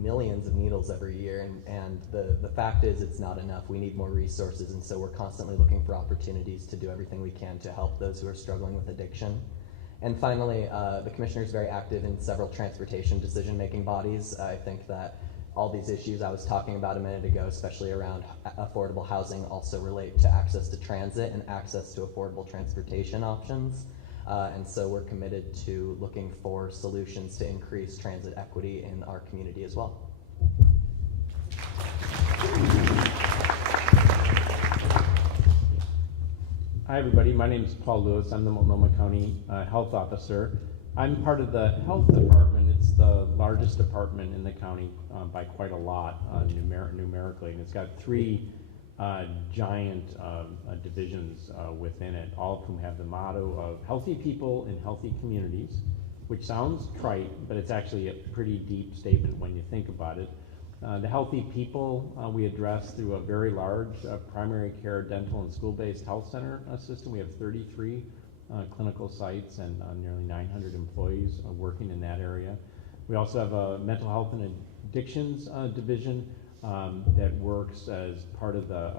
millions of needles every year, and the fact is it's not enough. We need more resources, and so we're constantly looking for opportunities to do everything we can to help those who are struggling with addiction. And finally, the commissioner is very active in several transportation decision-making bodies. I think that all these issues I was talking about a minute ago, especially around affordable housing, also relate to access to transit and access to affordable transportation options. And so we're committed to looking for solutions to increase transit equity in our community as well. Hi everybody, my name is Paul Lewis. I'm the Multnomah County Health Officer. I'm part of the Health Department. It's the largest department in the county by quite a lot numerically, and it's got three giant divisions within it, all of whom have the motto of healthy people in healthy communities, which sounds trite, but it's actually a pretty deep statement when you think about it. The healthy people we address through a very large primary care, dental, and school-based health center system. We have 33 clinical sites and nearly 900 employees working in that area. We also have a mental health and addictions division that works as part of the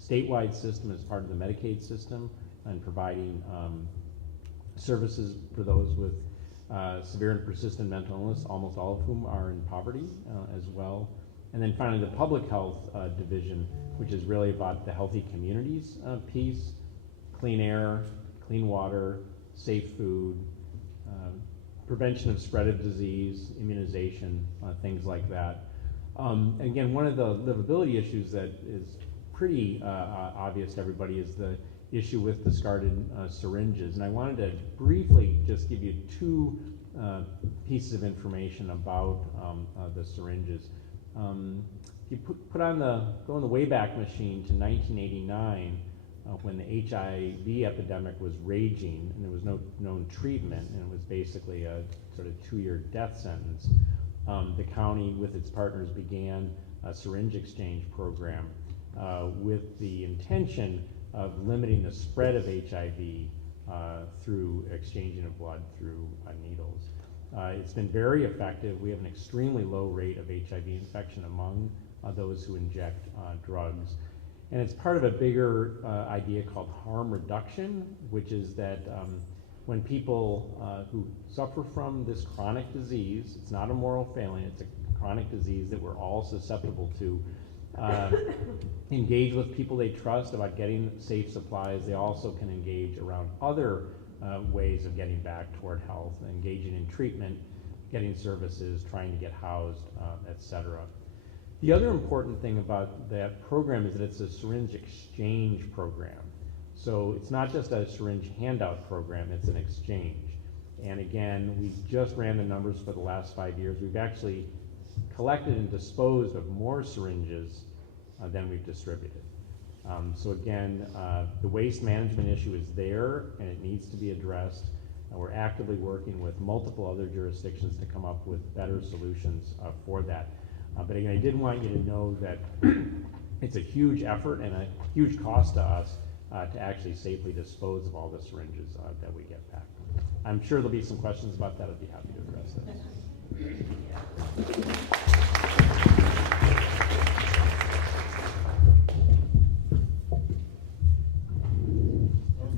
statewide system, as part of the Medicaid system, and providing services for those with severe and persistent mental illness, almost all of whom are in poverty as well. And then finally, the public health division, which is really about the healthy communities piece, clean air, clean water, safe food, prevention of spread of disease, immunization, things like that. Again, one of the livability issues that is pretty obvious to everybody is the issue with discarded syringes. And I wanted to briefly just give you two pieces of information about the syringes. If you go in the Wayback Machine to 1989, when the HIV epidemic was raging and there was no known treatment, and it was basically a sort of 2-year death sentence, the county with its partners began a syringe exchange program with the intention of limiting the spread of HIV through exchanging of blood through needles. It's been very effective. We have an extremely low rate of HIV infection among those who inject drugs. And it's part of a bigger idea called harm reduction, which is that when people who suffer from this chronic disease, it's not a moral failing, it's a chronic disease that we're all susceptible to, engage with people they trust about getting safe supplies. They also can engage around other ways of getting back toward health, engaging in treatment, getting services, trying to get housed, etc. The other important thing about that program is that it's a syringe exchange program. So it's not just a syringe handout program, it's an exchange. And again, we just ran the numbers for the last 5 years. We've actually collected and disposed of more syringes than we've distributed. So again, the waste management issue is there and it needs to be addressed. We're actively working with multiple other jurisdictions to come up with better solutions for that. But again, I did want you to know that it's a huge effort and a huge cost to us to actually safely dispose of all the syringes that we get back. I'm sure there'll be some questions about that. I'd be happy to address those.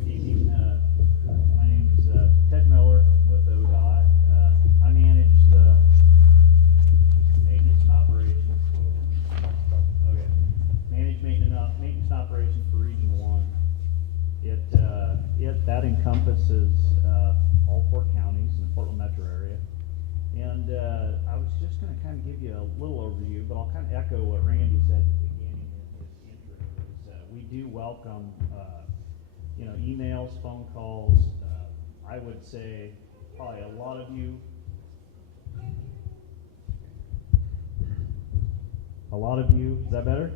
Good evening. My name is Ted Miller with ODOT. I manage the maintenance and operations. Okay. Manage maintenance and operations for Region 1. That encompasses all 4 counties in the Portland metro area. And I was just going to kind of give you a little overview, but I'll kind of echo what Randy said at the beginning of his intro. We do welcome emails, phone calls. I would say probably a lot of you is that better?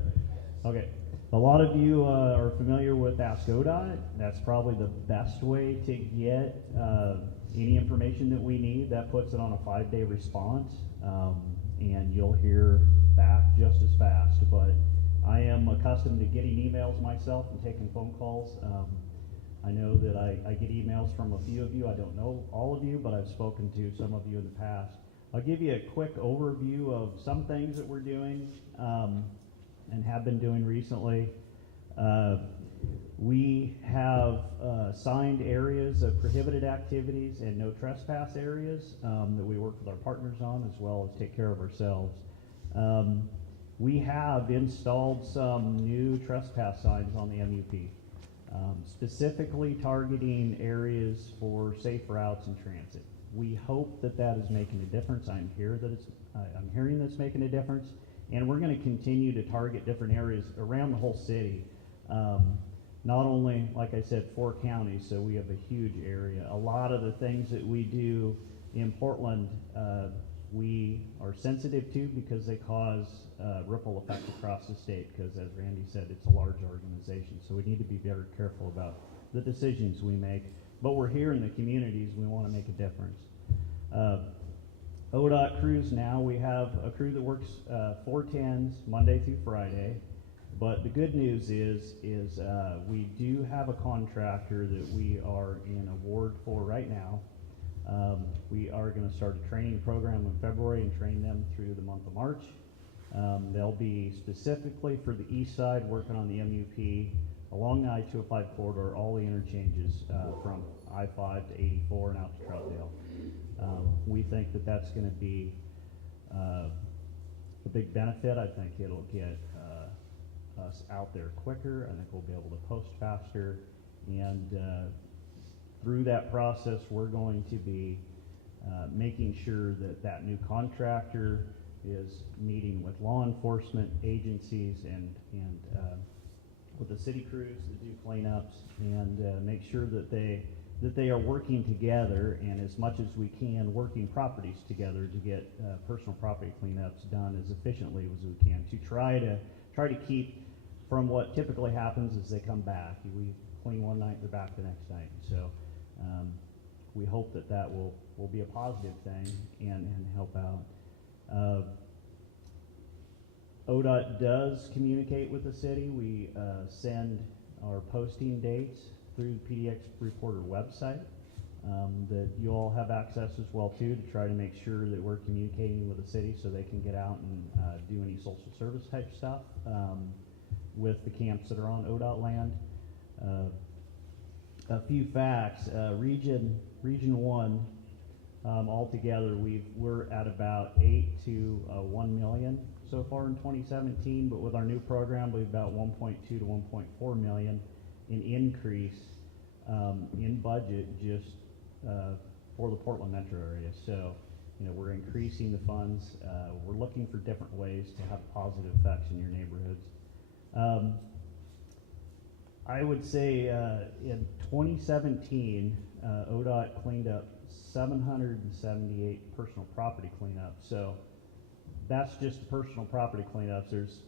Okay. A lot of you are familiar with Ask ODOT. That's probably the best way to get any information that we need. That puts it on a 5-day response, and you'll hear back just as fast. But I am accustomed to getting emails myself and taking phone calls. I know that I get emails from a few of you. I don't know all of you, but I've spoken to some of you in the past. I'll give you a quick overview of some things that we're doing and have been doing recently. We have signed areas of prohibited activities and no trespass areas that we work with our partners on, as well as take care of ourselves. We have installed some new trespass signs on the MUP, specifically targeting areas for safe routes and transit. We hope that that is making a difference. I'm hearing that's making a difference, and we're going to continue to target different areas around the whole city. Not only, like I said, 4 counties, so we have a huge area. A lot of the things that we do in Portland, we are sensitive to because they cause ripple effect across the state, because as Randy said, it's a large organization, so we need to be very careful about the decisions we make. But we're here in the communities, we want to make a difference. ODOT crews now, we have a crew that works 410s Monday through Friday. But the good news is we do have a contractor that we are in award for right now. We are going to start a training program in February and train them through the month of March. They'll be specifically for the east side working on the MUP along the I-205 corridor, all the interchanges from I-5 to 84 and out to Troutdale. We think that that's going to be a big benefit. I think it'll get us out there quicker. I think we'll be able to post faster, and through that process we're going to be making sure that that new contractor is meeting with law enforcement agencies and with the city crews that do cleanups, and make sure that they are working together, and as much as we can working properties together to get personal property cleanups done as efficiently as we can, to try to keep from what typically happens is they come back. We clean one night, they're back the next night. So we hope that will be a positive thing and help out. ODOT does communicate with the city. We send our posting dates through the PDX Reporter website that you all have access as well too, to try to make sure that we're communicating with the city so they can get out and do any social service type stuff with the camps that are on ODOT land. A few facts. Region 1 altogether, we're at about 8 to 1 million so far in 2017, but with our new program, we've about 1.2 to 1.4 million in increase in budget just for the Portland metro area. So we're increasing the funds. We're looking for different ways to have positive effects in your neighborhoods. I would say in 2017, ODOT cleaned up 778 personal property cleanups. So that's just personal property cleanups. There's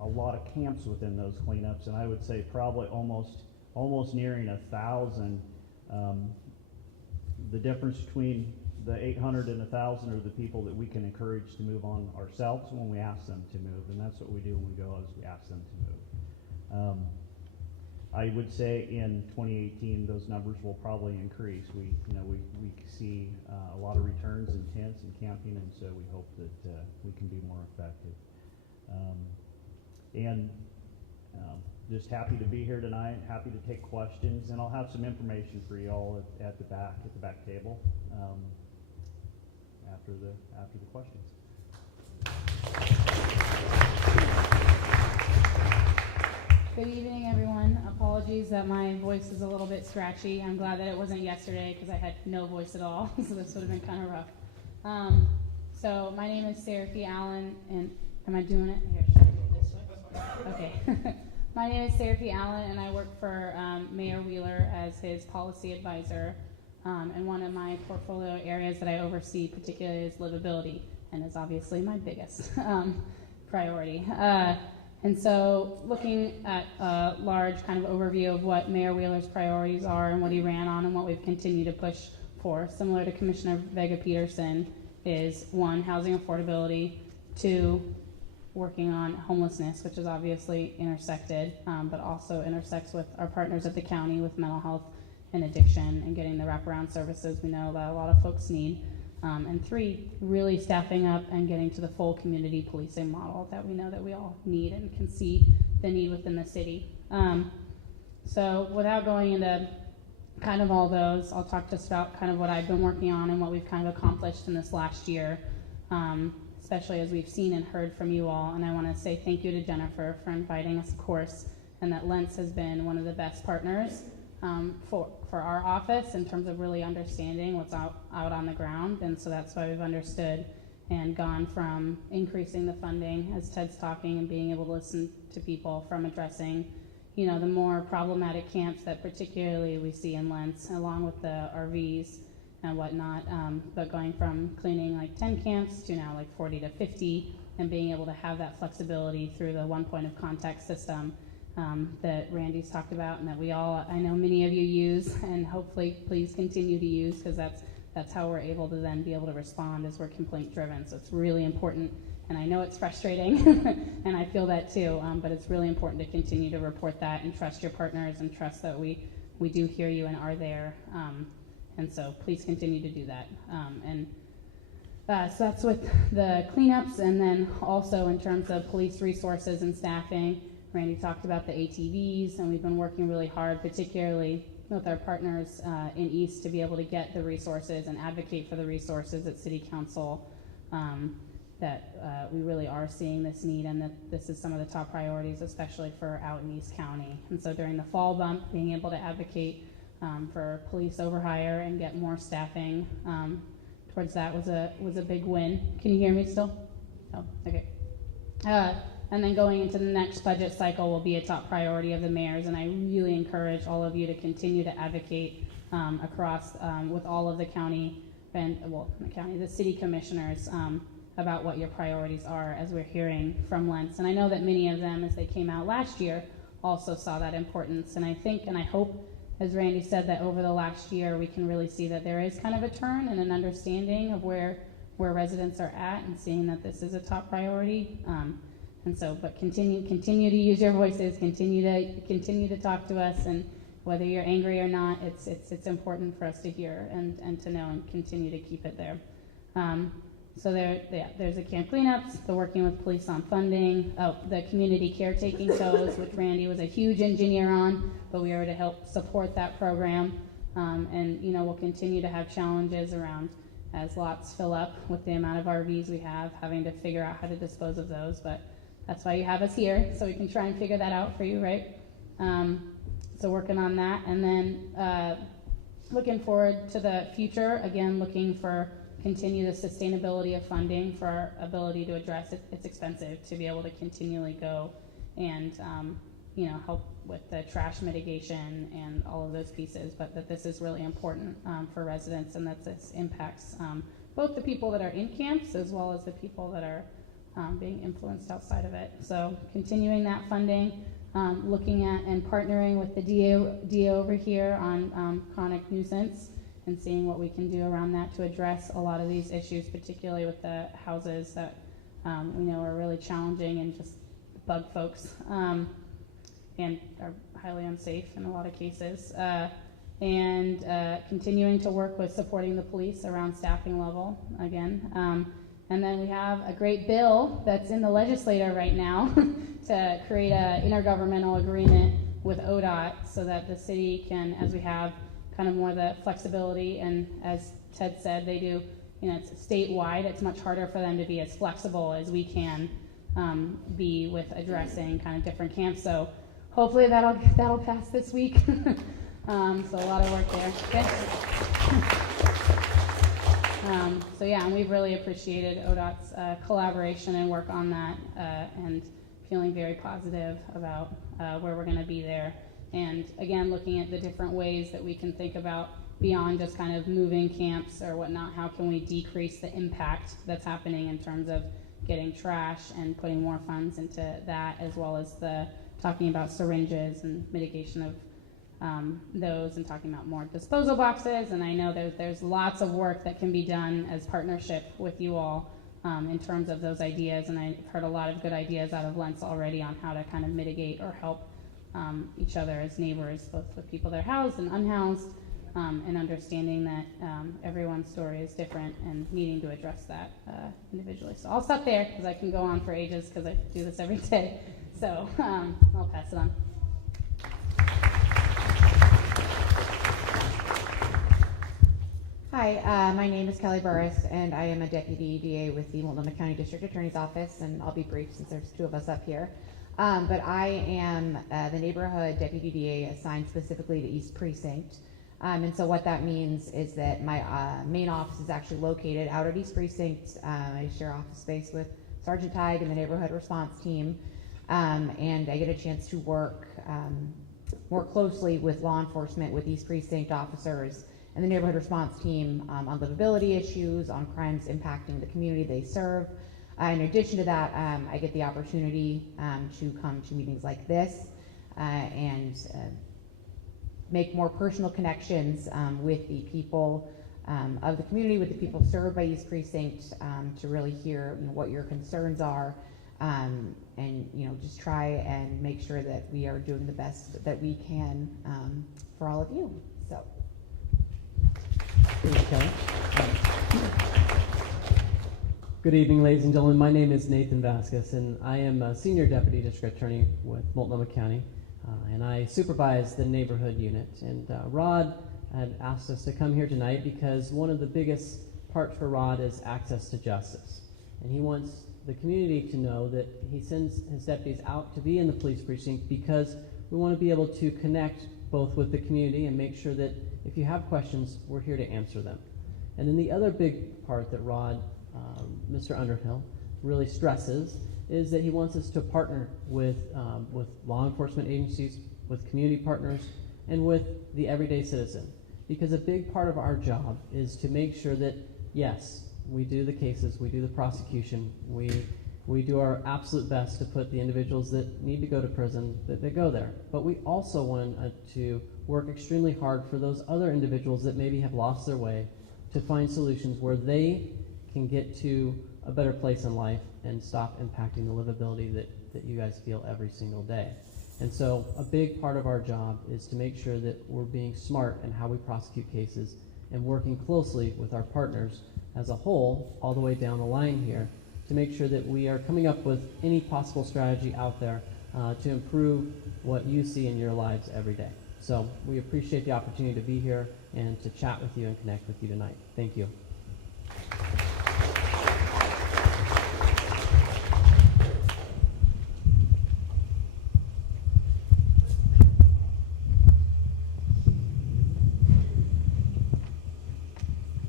a lot of camps within those cleanups, and I would say probably almost nearing 1,000. The difference between the 800 and 1,000 are the people that we can encourage to move on ourselves when we ask them to move, and that's what we do when we go, is we ask them to move. I would say in 2018 those numbers will probably increase. We see a lot of returns in tents and camping, and so we hope that we can be more effective. Just happy to be here tonight. Happy to take questions, and I'll have some information for you all at the back table after the questions. Good evening, everyone. Apologies that my voice is a little bit scratchy. I'm glad that it wasn't yesterday because I had no voice at all, so this would have been kind of rough. So my name is Sarah P. Allen, and am I doing it? Here, should I go this way? Okay. My name is Sarah P. Allen, and I work for Mayor Wheeler as his policy advisor. And one of my portfolio areas that I oversee particularly is livability, and is obviously my biggest priority. And so looking at a large kind of overview of what Mayor Wheeler's priorities are and what he ran on and what we've continued to push for, similar to Commissioner Vega Peterson, is 1, housing affordability, 2, working on homelessness, which is obviously intersected, but also intersects with our partners at the county with mental health and addiction and getting the wraparound services we know that a lot of folks need. And 3, really staffing up and getting to the full community policing model that we know that we all need and can see the need within the city. So without going into kind of all those, I'll talk just about kind of what I've been working on and what we've kind of accomplished in this last year, especially as we've seen and heard from you all. And I want to say thank you to Jennifer for inviting us, of course, and that Lentz has been one of the best partners for our office in terms of really understanding what's out on the ground. And so that's why we've understood and gone from increasing the funding, as Ted's talking, and being able to listen to people, from addressing, the more problematic camps that particularly we see in Lentz, along with the RVs and whatnot, but going from cleaning like 10 camps to now like 40 to 50, and being able to have that flexibility through the one point of contact system that Randy's talked about, and that we all, I know many of you use, and hopefully please continue to use, because that's how we're able to then be able to respond, as we're complaint driven. So it's really important, and I know it's frustrating, and I feel that too, but it's really important to continue to report that and trust your partners and trust that we do hear you and are there, and so please continue to do that. So that's with the cleanups, and then also in terms of police resources and staffing. Randy talked about the ATVs, and we've been working really hard, particularly with our partners in East, to be able to get the resources and advocate for the resources at City Council, that we really are seeing this need, and that this is some of the top priorities, especially for out in East County. And so during the fall bump, being able to advocate for police overhire and get more staffing towards that was a big win. Can you hear me still? Oh, okay. And then going into the next budget cycle will be a top priority of the mayor's, and I really encourage all of you to continue to advocate across with all of the county and the city commissioners about what your priorities are, as we're hearing from Lentz. And I know that many of them, as they came out last year, also saw that importance. And I think, and I hope, as Randy said, that over the last year we can really see that there is kind of a turn and an understanding of where residents are at, and seeing that this is a top priority. And so, but continue to use your voices, continue to talk to us, and whether you're angry or not, it's important for us to hear and to know, and continue to keep it there. So there's the camp cleanups, the working with police on funding, the community caretaking tows, which Randy was a huge engineer on, but we are to help support that program. And we'll continue to have challenges around, as lots fill up with the amount of RVs we have, having to figure out how to dispose of those, but that's why you have us here, so we can try and figure that out for you, right? So working on that, and then looking forward to the future, again, looking for continue the sustainability of funding for our ability to address it. It's expensive to be able to continually go and help with the trash mitigation and all of those pieces, but that this is really important for residents, and that this impacts both the people that are in camps as well as the people that are being influenced outside of it. So continuing that funding, looking at and partnering with the DA over here on chronic nuisance and seeing what we can do around that to address a lot of these issues, particularly with the houses that we know are really challenging and just bug folks and are highly unsafe in a lot of cases. And continuing to work with supporting the police around staffing level again. And then we have a great bill that's in the legislature right now to create an intergovernmental agreement with ODOT so that the city can, as we have kind of more the flexibility, and as Ted said, they do, it's statewide, it's much harder for them to be as flexible as we can be with addressing kind of different camps. So hopefully that'll pass this week. So a lot of work there. So yeah, and we've really appreciated ODOT's collaboration and work on that, and feeling very positive about where we're going to be there. And again, looking at the different ways that we can think about beyond just kind of moving camps or whatnot, how can we decrease the impact that's happening in terms of getting trash and putting more funds into that, as well as the talking about syringes and mitigation of those, and talking about more disposal boxes. And I know there's lots of work that can be done as partnership with you all in terms of those ideas, and I've heard a lot of good ideas out of Lentz already on how to kind of mitigate or help each other as neighbors, both with people that are housed and unhoused, and understanding that everyone's story is different and needing to address that individually. So I'll stop there because I can go on for ages because I do this every day. So I'll pass it on. Hi, my name is Kelly Burris, and I am a Deputy DA with the Multnomah County District Attorney's Office, and I'll be brief since there's two of us up here. But I am the neighborhood Deputy DA assigned specifically to East Precinct. And so what that means is that my main office is actually located out at East Precinct. I share office space with Sergeant Tighe and the neighborhood response team. And I get a chance to work more closely with law enforcement, with East Precinct officers and the neighborhood response team on livability issues, on crimes impacting the community they serve. In addition to that, I get the opportunity to come to meetings like this and make more personal connections with the people of the community, with the people served by East Precinct, to really hear what your concerns are, and just try and make sure that we are doing the best that we can for all of you. So. Thanks, Kelly. Good evening, ladies and gentlemen. My name is Nathan Vasquez, and I am a Senior Deputy District Attorney with Multnomah County, and I supervise the neighborhood unit. And Rod had asked us to come here tonight because one of the biggest parts for Rod is access to justice. And he wants the community to know that he sends his deputies out to be in the police precinct because we want to be able to connect both with the community and make sure that if you have questions, we're here to answer them. And then the other big part that Rod, Mr. Underhill, really stresses is that he wants us to partner with law enforcement agencies, with community partners, and with the everyday citizen. Because a big part of our job is to make sure that, yes, we do the cases, we do the prosecution, we do our absolute best to put the individuals that need to go to prison, that they go there. But we also want to work extremely hard for those other individuals that maybe have lost their way to find solutions where they can get to a better place in life and stop impacting the livability that you guys feel every single day. And so a big part of our job is to make sure that we're being smart in how we prosecute cases and working closely with our partners as a whole, all the way down the line here, to make sure that we are coming up with any possible strategy out there to improve what you see in your lives every day. So we appreciate the opportunity to be here and to chat with you and connect with you tonight. Thank you.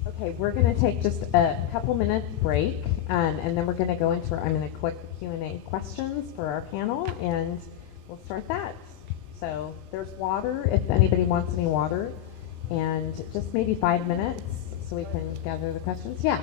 Okay, Okay, we're going to take just a couple minute break, and then we're going to go into I'm going to click Q&A questions for our panel, and we'll start that. So there's water if anybody wants any water, and just maybe 5 minutes so we can gather the questions. Yeah.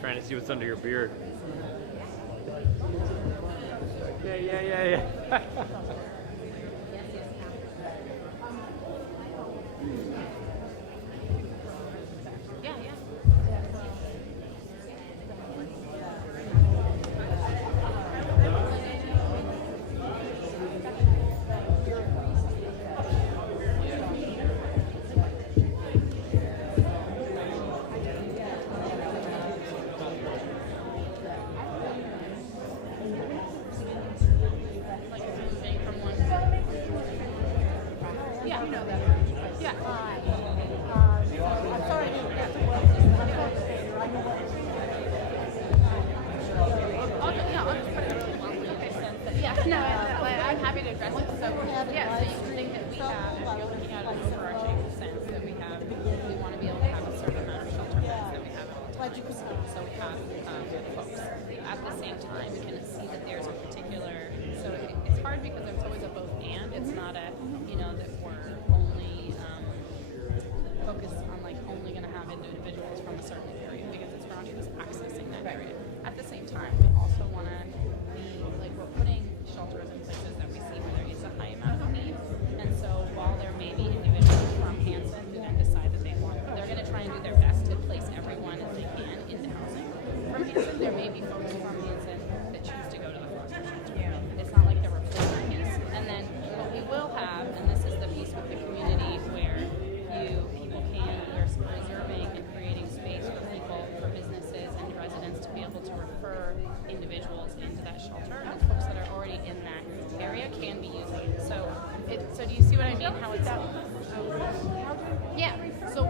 Trying to see what's under your beard. Yeah. time, we also want to be like we're putting shelters in places that we see where there is a high amount explain how it's done? Yeah. So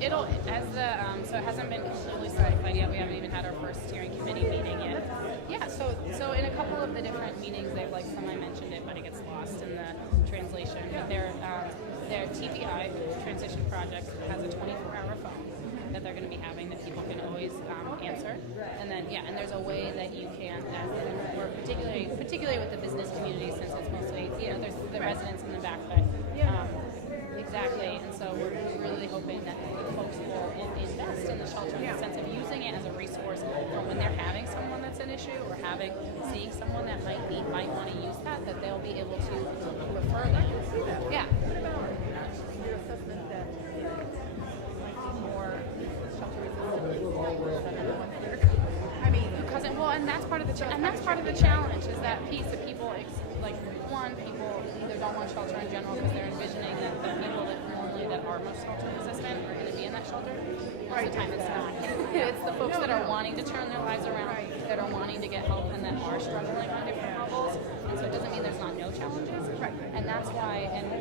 it'll as the so it hasn't been completely solidified yet. We haven't even had our first steering committee meeting yet. Yeah. So in a couple of the different meetings, they've like mentioned it, but it gets lost in the translation. But their TPI transition project has a 24-hour phone that they're going to be having that people can always answer, and then and there's a way that you can, or particularly with the business community, since it's mostly there's the residents in the back, but exactly, and so we're really hoping that folks will invest in the shelter in the sense of using it as a resource for when they're having someone that's an issue or seeing someone that might want to use that they'll be able to refer them. Yeah. Your assessment that more shelter resistant. I mean, and that's part of the challenge is that piece that people people either don't want shelter in general because they're envisioning that the people that are most shelter resistant are going to be in that shelter. Most of the time, it's not. It's the folks that are wanting to turn their lives around, that are wanting to get help, and that are struggling on different levels. And so it doesn't mean there's not no challenges. And that's why, and we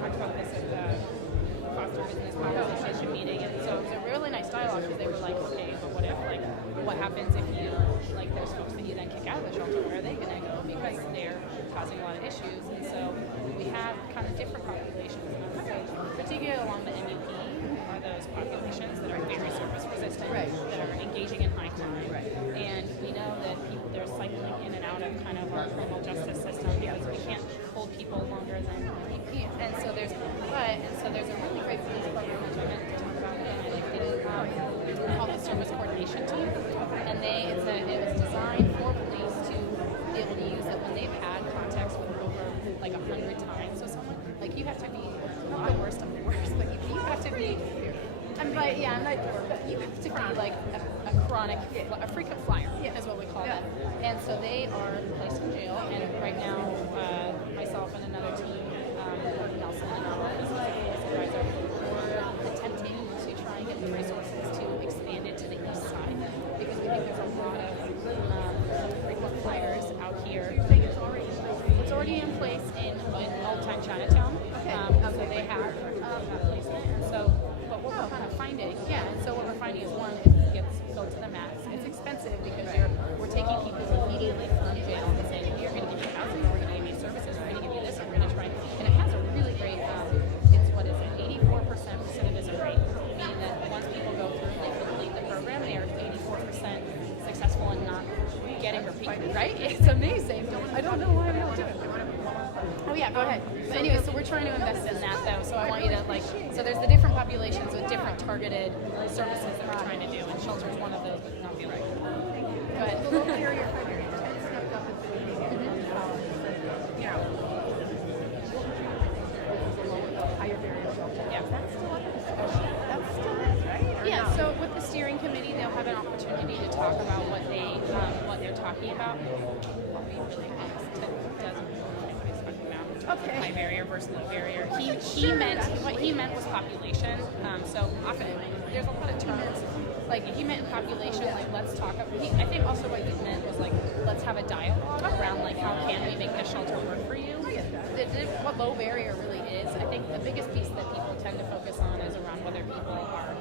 talked about this at the Foster Business Association meeting, and so it was a really nice dialogue because they were like, okay, but what happens if you, there's folks that you then kick out of the shelter, where are they going to go because they're causing a lot of issues? And so we have kind of different populations, particularly along the MUP are those populations that are very service resistant, that are engaging in high crime, and we know that they're cycling in and out of kind of our criminal justice system because we can't hold people longer than and so there's a really great police program which I meant to talk about called the Service Coordination Team, and it was designed for police to be able to use it when they've had contacts with over 100 times with someone. You have to be not the worst of the worst, but you have to be. I'm not but you have to be a chronic, a frequent flyer is what we call them. And so they are placed in jail, and right now myself and another team, Nelson and I, as a advisor, we're attempting to try and get the resources to expand it to the east side because we think there's a lot of frequent flyers out here. It's already in place in Old Time Chinatown. So they have that placement, and so. But what we're kind of finding, is one, it gets go to the max. It's expensive because we're taking people immediately from jail and saying, we're going to give you housing, we're going to give you services, we're going to give you this, we're going to try. And it has a really great, it's 84% recidivism rate, meaning that once people go through and they complete the program, they are 84% successful in not getting repeated, right? It's amazing. I don't know why I'm not doing it. Oh yeah, go ahead. So anyway, so we're trying to invest in that though. So I want you to so there's the different populations with different targeted services that we're trying to do, and shelter is one of those, but not the only one. Go ahead. The local area primary intense stepped up at the meeting, higher barrier shelter. Yeah. That's still up for discussion. That still is, right? Yeah, so with the steering committee, they'll have an opportunity to talk about what they're talking about. I'll be really honest, Ted doesn't know what anybody's talking about. Okay. High barrier versus low barrier. What he meant was population. So often there's a lot of terms. He meant population. Let's talk. I think also what he meant was let's have a dialogue around how can we make this shelter work for you. What low barrier really is. I think the biggest piece that people tend to focus on is around whether people are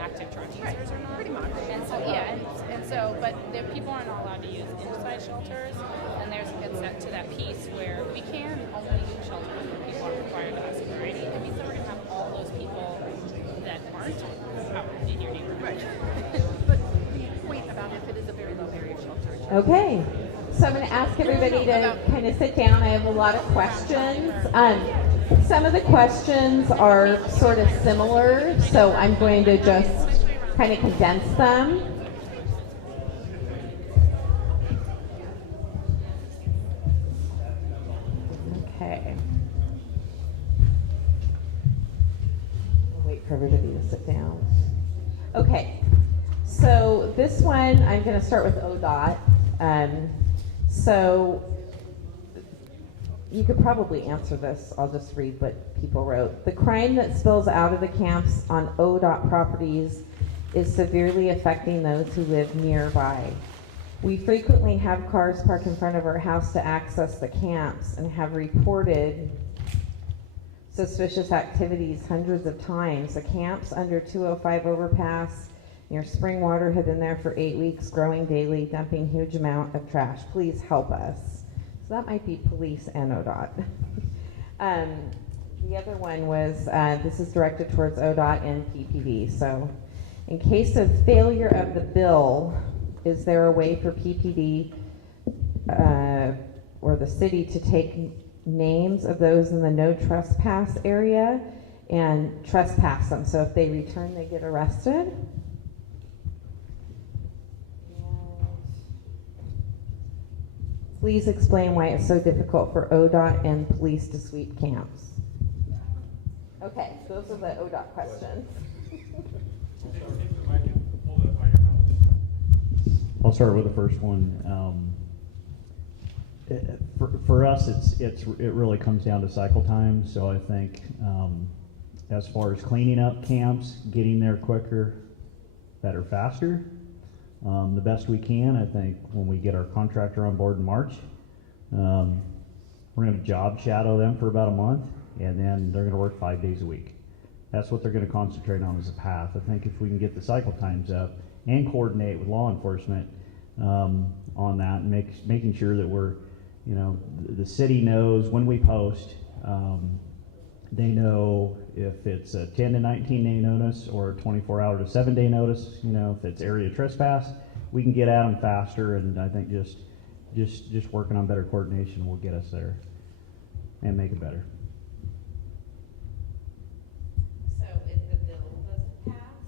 active drug users or not. Pretty much. And so but people are not allowed to use inside shelters, and it gets to that piece where we can only use shelters where people are required to have security. It means that we're going to have all those people that aren't out in your neighborhood. Right. But the point about if it is a very low barrier shelter. Okay, so I'm going to ask everybody to kind of sit down. I have a lot of questions. Some of the questions are sort of similar, so I'm going to just kind of condense them. Okay. Wait for everybody to sit down. Okay, so this one, I'm going to start with ODOT. So you could probably answer this. I'll just read what people wrote. The crime that spills out of the camps on ODOT properties is severely affecting those who live nearby. We frequently have cars parked in front of our house to access the camps and have reported suspicious activities hundreds of times. The camps under 205 overpass near Springwater have been there for 8 weeks, growing daily, dumping huge amount of trash. Please help us. So that might be police and ODOT. The other one was, this is directed towards ODOT and PPD. So in case of failure of the bill, is there a way for PPD or the city to take names of those in the no trespass area and trespass them? So if they return, they get arrested? Please explain why it's so difficult for ODOT and police to sweep camps. Okay, those are the ODOT questions. I'll start with the first one. For us, it really comes down to cycle time. So I think as far as cleaning up camps, getting there quicker, better, faster, the best we can. I think when we get our contractor on board in March, we're going to job shadow them for about a month, and then they're going to work 5 days a week. That's what they're going to concentrate on as a path. I think if we can get the cycle times up and coordinate with law enforcement on that, and making sure that we're, the city knows when we post, they know if it's a 10 to 19 day notice or a 24 hour to 7 day notice. If it's area trespass, we can get at them faster, and I think just working on better coordination will get us there and make it better. So if the bill doesn't pass,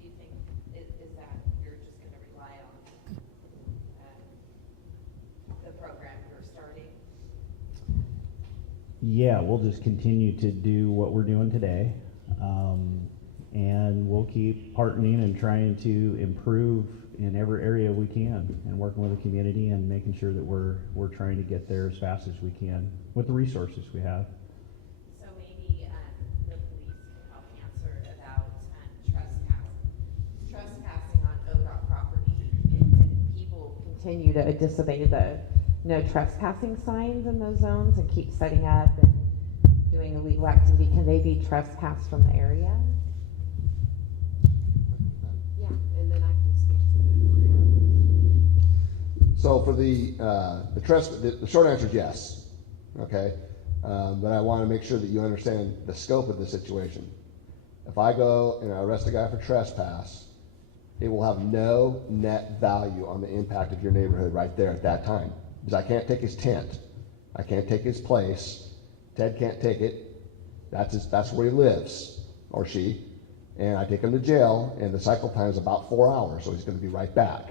do you think is that you're just going to rely on the program you're starting? Yeah, we'll just continue to do what we're doing today, and we'll keep partnering and trying to improve in every area we can, and working with the community and making sure that we're trying to get there as fast as we can with the resources we have. So maybe the police can help answer about trespassing on ODOT property. If people continue to disobey the no trespassing signs in those zones and keep setting up and doing illegal activity, can they be trespassed from the area? Yeah, and then I can speak to So for the short answer is yes, okay? But I want to make sure that you understand the scope of the situation. If I go and I arrest a guy for trespass, it will have no net value on the impact of your neighborhood right there at that time. Because I can't take his tent, I can't take his place, Ted can't take it, that's where he lives, or she, and I take him to jail, and the cycle time is about 4 hours, so he's going to be right back.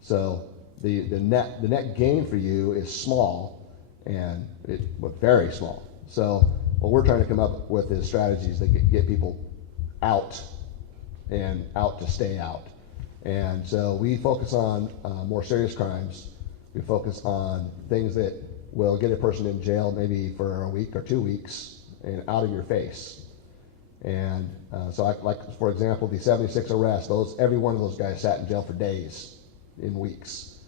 So the net gain for you is small, and very small. So what we're trying to come up with is strategies that get people out, and out to stay out. And so we focus on more serious crimes. We focus on things that will get a person in jail maybe for a week or 2 weeks and out of your face. And so like for example, the 76 arrests, every one of those guys sat in jail for days, in weeks.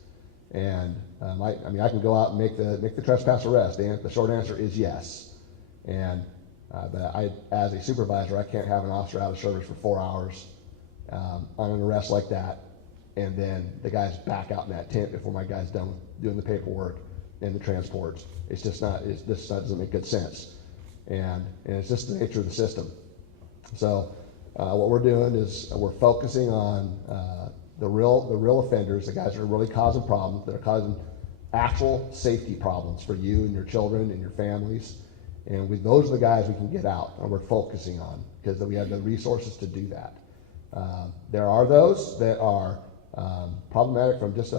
And I can go out and make the trespass arrest. The short answer is yes. And but as a supervisor, I can't have an officer out of service for 4 hours on an arrest like that, and then the guy's back out in that tent before my guy's done doing the paperwork and the transports. It's just not. This doesn't make good sense, and it's just the nature of the system. So what we're doing is we're focusing on the real offenders, the guys that are really causing problems, that are causing actual safety problems for you and your children and your families. And those are the guys we can get out, and we're focusing on, because we have the resources to do that. There are those that are problematic from just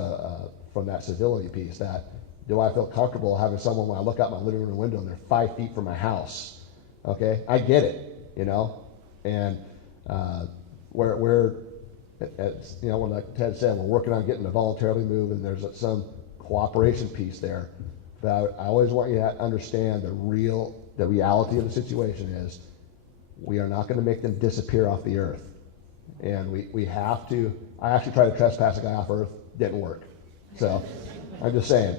from that civility piece. That, do I feel comfortable having someone, when I look out my living room window and they're 5 feet from my house? Okay, I get it, and we're like Ted said, we're working on getting to voluntarily move, and there's some cooperation piece there. But I always want you to understand the reality of the situation is we are not going to make them disappear off the earth. And we have to. I actually tried to trespass a guy off earth, didn't work. So I'm just saying,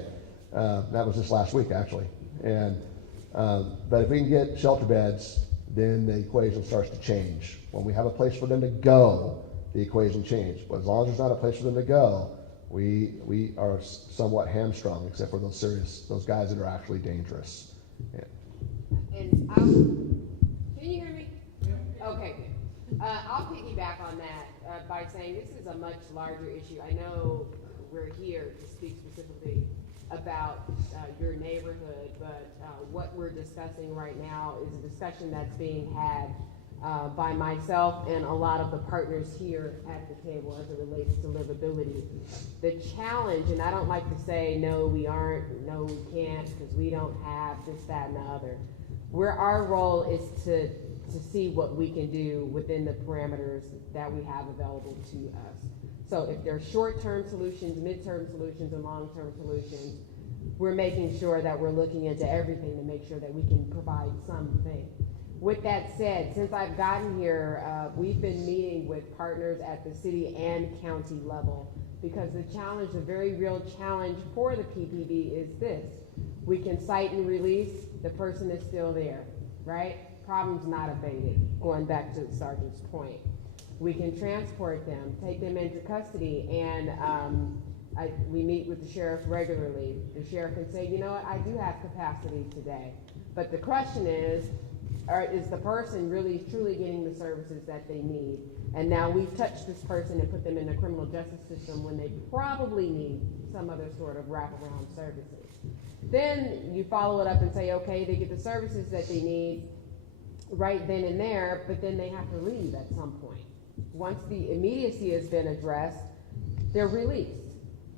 that was just last week actually. And But if we can get shelter beds, then the equation starts to change. When we have a place for them to go, the equation changes. But as long as there's not a place for them to go, we are somewhat hamstrung, except for those guys that are actually dangerous. Yeah. And can you hear me? Okay, good. I'll piggyback on that by saying this is a much larger issue. I know we're here to speak specifically about your neighborhood, but what we're discussing right now is a discussion that's being had by myself and a lot of the partners here at the table as it relates to livability. The challenge, and I don't like to say, no, we aren't, no, we can't, because we don't have this, that, and the other. Where our role is to see what we can do within the parameters that we have available to us. So if there are short-term solutions, mid-term solutions, and long-term solutions, we're making sure that we're looking into everything to make sure that we can provide something. With that said, since I've gotten here, we've been meeting with partners at the city and county level, because the challenge, the very real challenge for the PPD is this. We can cite and release, the person is still there, right? Problem's not abated, going back to the sergeant's point. We can transport them, take them into custody, and we meet with the sheriff regularly. The sheriff can say, you know what, I do have capacity today. But the question is the person really truly getting the services that they need? And now we've touched this person and put them in the criminal justice system when they probably need some other sort of wraparound services. Then you follow it up and say, okay, they get the services that they need right then and there, but then they have to leave at some point. Once the immediacy has been addressed, they're released.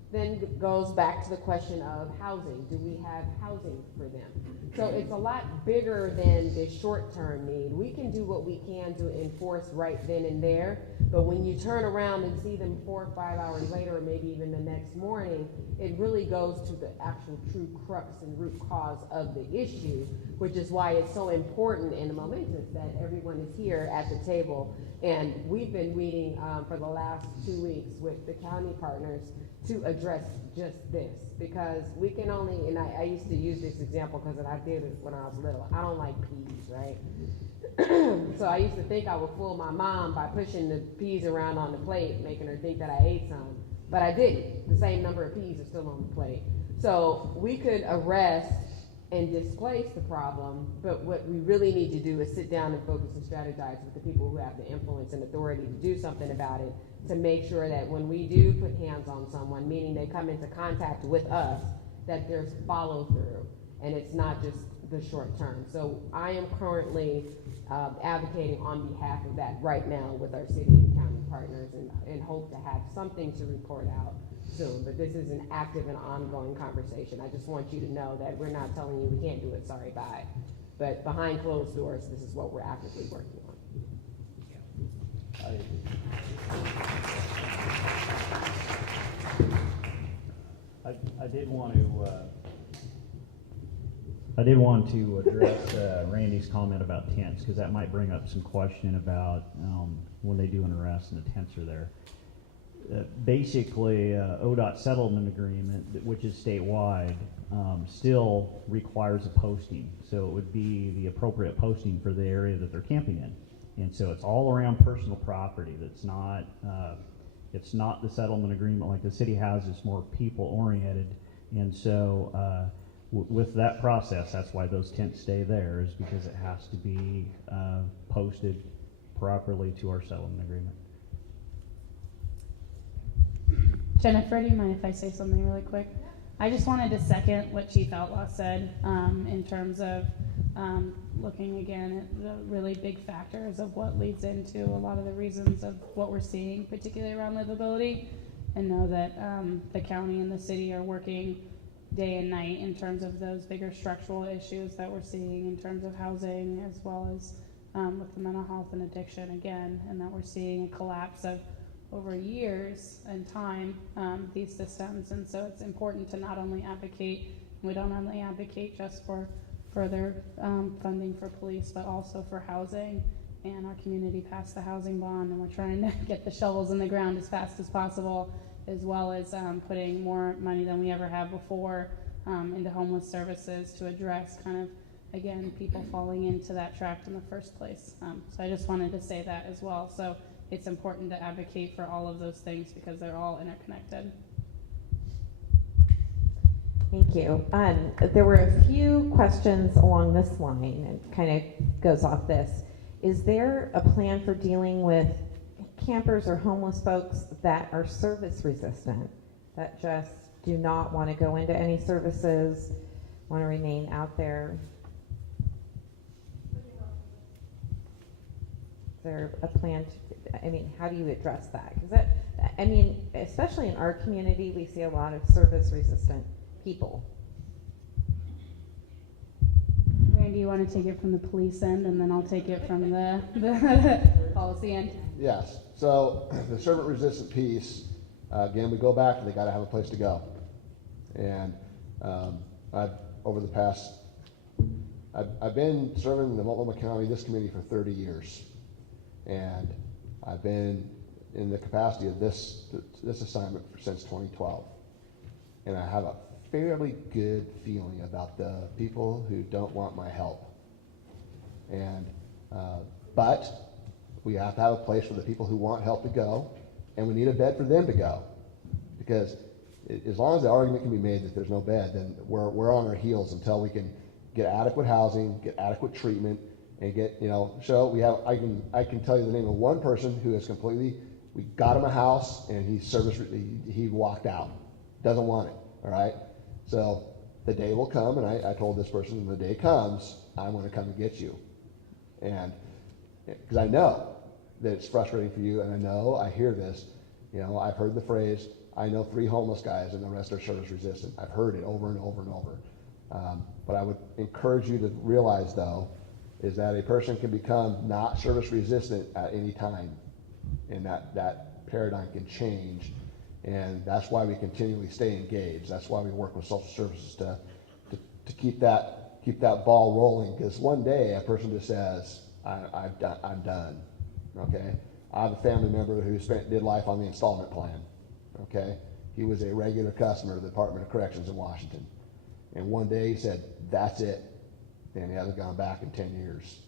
Then it goes back to the question of housing. Do we have housing for them? So it's a lot bigger than the short-term need. We can do what we can to enforce right then and there, but when you turn around and see them 4 or 5 hours later, or maybe even the next morning, it really goes to the actual true crux and root cause of the issue, which is why it's so important and momentous that everyone is here at the table. And we've been meeting for the last 2 weeks with the county partners to address just this, because we can only, and I used to use this example because I did it when I was little. I don't like peas, right? So I used to think I would fool my mom by pushing the peas around on the plate, making her think that I ate some, but I didn't. The same number of peas are still on the plate. So we could arrest and displace the problem, but what we really need to do is sit down and focus and strategize with the people who have the influence and authority to do something about it, to make sure that when we do put hands on someone, meaning they come into contact with us, that there's follow through and it's not just the short term. So I am currently advocating on behalf of that right now with our city and county partners, and hope to have something to report out soon. But this is an active and ongoing conversation. I just want you to know that we're not telling you we can't do it, sorry, bye. But behind closed doors, this is what we're actively working on. I did want to address Randy's comment about tents, because that might bring up some question about when they do an arrest and the tents are there. Basically, ODOT settlement agreement, which is statewide, still requires a posting. So it would be the appropriate posting for the area that they're camping in. And so it's all around personal property. That's not, it's not the settlement agreement like the city has. It's more people oriented. And so with that process, that's why those tents stay there, is because it has to be posted properly to our settlement agreement. Jennifer, do you mind if I say something really quick? I just wanted to second what Chief Outlaw said in terms of looking again at the really big factors of what leads into a lot of the reasons of what we're seeing, particularly around livability, and know that the county and the city are working day and night in terms of those bigger structural issues that we're seeing in terms of housing, as well as with the mental health and addiction again, and that we're seeing a collapse of over years and time these systems. And so it's important to not only advocate, we don't only advocate just for further funding for police, but also for housing. And our community passed the housing bond, and we're trying to get the shovels in the ground as fast as possible, as well as putting more money than we ever have before into homeless services to address kind of, again, people falling into that trap in the first place. So I just wanted to say that as well. So it's important to advocate for all of those things because they're all interconnected. Thank you. There were a few questions along this line, and kind of goes off this. Is there a plan for dealing with campers or homeless folks that are service resistant, that just do not want to go into any services, want to remain out there? Is there a plan to, I mean, how do you address that? Because that, I mean, especially in our community, we see a lot of service resistant people. Randy, you want to take it from the police end, and then I'll take it from the policy end? Yes. So the servant resistant piece, again, we go back and they got to have a place to go. And I've been serving the Multnomah County, this community, for 30 years. And I've been in the capacity of this assignment since 2012. And I have a fairly good feeling about the people who don't want my help. And, but we have to have a place for the people who want help to go, and we need a bed for them to go. Because as long as the argument can be made that there's no bed, then we're on our heels until we can get adequate housing, get adequate treatment, and get, so we have, I can tell you the name of one person who is completely, we got him a house and he walked out, doesn't want it, all right? So the day will come, and I told this person, when the day comes, I'm going to come and get you. And because I know that it's frustrating for you, and I hear this, I've heard the phrase, I know 3 homeless guys and the rest are service resistant. I've heard it over and over and over. But I would encourage you to realize, though, is that a person can become not service resistant at any time, and that paradigm can change. And that's why we continually stay engaged. That's why we work with social services to keep that ball rolling. Because one day a person just says, I'm done. Okay, I have a family member who did life on the installment plan. Okay, he was a regular customer of the Department of Corrections in Washington, and one day he said, "That's it," and he hasn't gone back in 10 years.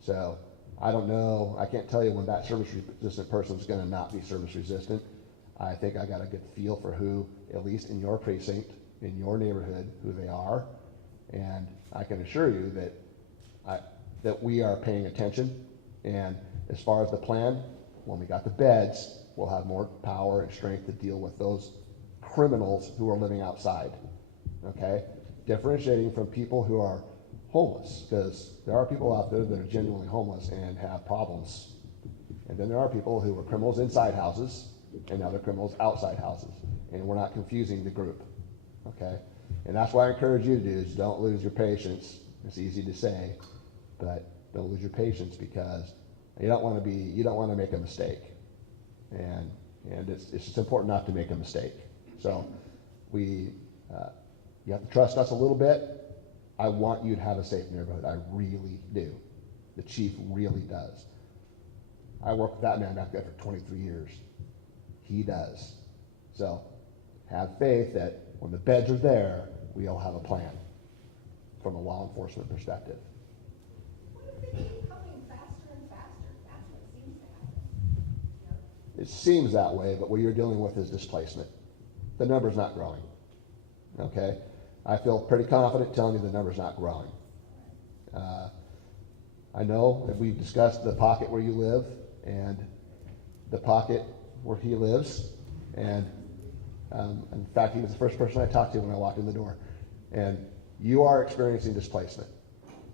So I don't know. I can't tell you when that service resistant person is going to not be service resistant. I think I got a good feel for who, at least in your precinct, in your neighborhood, who they are, and I can assure you that we are paying attention. And as far as the plan, when we got the beds, we'll have more power and strength to deal with those criminals who are living outside. Okay, differentiating from people who are homeless, because there are people out there that are genuinely homeless and have problems, and then there are people who are criminals inside houses and other criminals outside houses, and we're not confusing the group. Okay, and that's what I encourage you to do, is don't lose your patience. It's easy to say, but don't lose your patience, because you don't want to make a mistake, and it's just important not to make a mistake. So you have to trust us a little bit. I want you to have a safe neighborhood. I really do. The chief really does. I worked with that man back there for 23 years. He does. So have faith that when the beds are there, we'll have a plan from a law enforcement perspective. What if they keep coming faster and faster? That's what seems to happen. It seems that way, but what you're dealing with is displacement. The number's not growing. Okay? I feel pretty confident telling you the number's not growing. I know that we've discussed the pocket where you live and the pocket where he lives, and in fact, he was the first person I talked to when I walked in the door. And you are experiencing displacement.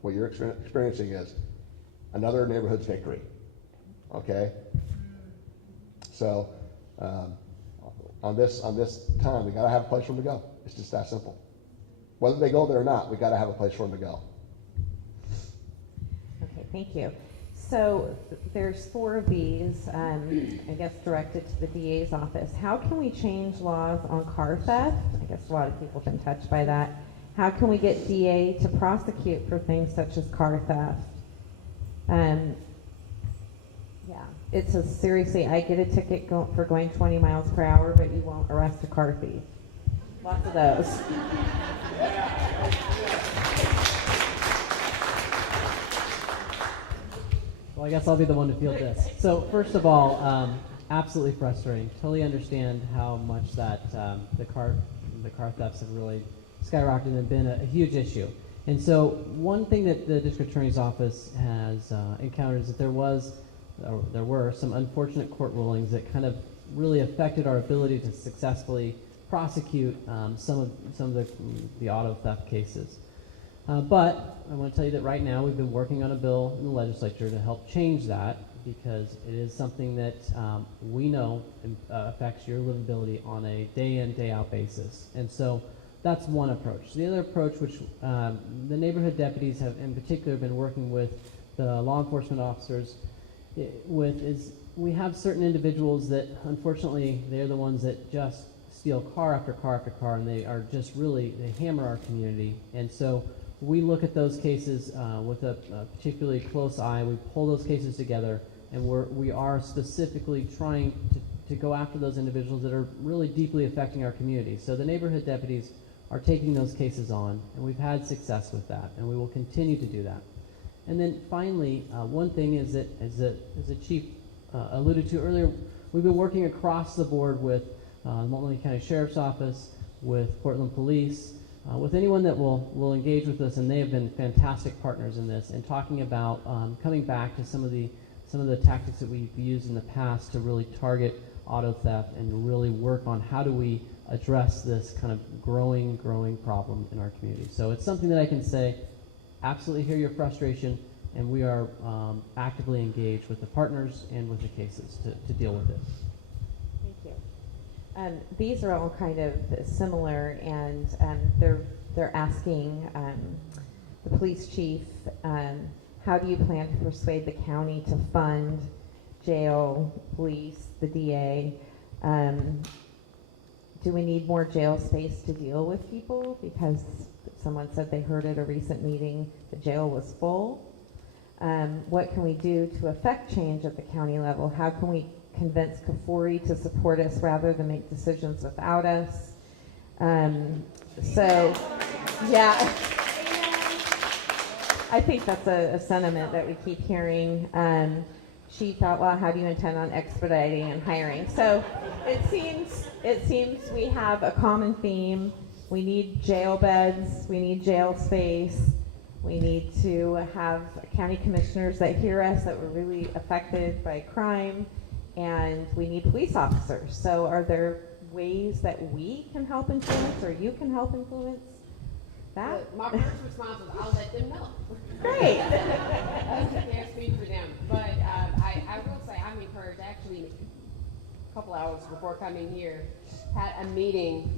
What you're experiencing is another neighborhood's victory. Okay? So on this time, we got to have a place for them to go. It's just that simple. Whether they go there or not, we got to have a place for them to go. Okay, thank you. So there's 4 of these, I guess, directed to the DA's office. How can we change laws on car theft? I guess a lot of people have been touched by that. How can we get DA to prosecute for things such as car theft? Yeah, it says, seriously, I get a ticket for going 20 miles per hour, but you won't arrest a car thief. Lots of those. Well, I guess I'll be the one to field this. So first of all, absolutely frustrating. Totally understand how much that the car thefts have really skyrocketed and been a huge issue. And so one thing that the district attorney's office has encountered is that there were some unfortunate court rulings that kind of really affected our ability to successfully prosecute some of the auto theft cases. But I want to tell you that right now we've been working on a bill in the legislature to help change that, because it is something that we know affects your livability on a day in, day out basis. And so that's one approach. The other approach, which the neighborhood deputies have in particular been working with the law enforcement officers with, is we have certain individuals that unfortunately they're the ones that just steal car after car after car, and they are just really, they hammer our community. And so we look at those cases with a particularly close eye. We pull those cases together, and we are specifically trying to go after those individuals that are really deeply affecting our community. So the neighborhood deputies are taking those cases on, and we've had success with that, and we will continue to do that. And then finally, one thing is that, as the chief alluded to earlier, we've been working across the board with Multnomah County Sheriff's Office, with Portland Police, with anyone that will engage with us, and they have been fantastic partners in this, and talking about coming back to some of the tactics that we've used in the past to really target auto theft and really work on how do we address this kind of growing problem in our community. So it's something that I can say, absolutely hear your frustration, and we are actively engaged with the partners and with the cases to deal with it. Thank you. These are all kind of similar, and they're asking the police chief, how do you plan to persuade the county to fund jail, police, the DA? Do we need more jail space to deal with people? Because someone said they heard at a recent meeting the jail was full. What can we do to affect change at the county level? How can we convince Kafori to support us rather than make decisions without us? So, yeah, I think that's a sentiment that we keep hearing. Chief Outlaw, how do you intend on expediting and hiring? So it seems we have a common theme. We need jail beds, we need jail space, we need to have county commissioners that hear us, that were really affected by crime, and we need police officers. So are there ways that we can help influence, or you can help influence that? My first response was, I'll let them know. Great. I can't speak for them, but I will say I'm encouraged. Actually, a couple hours before coming here, had a meeting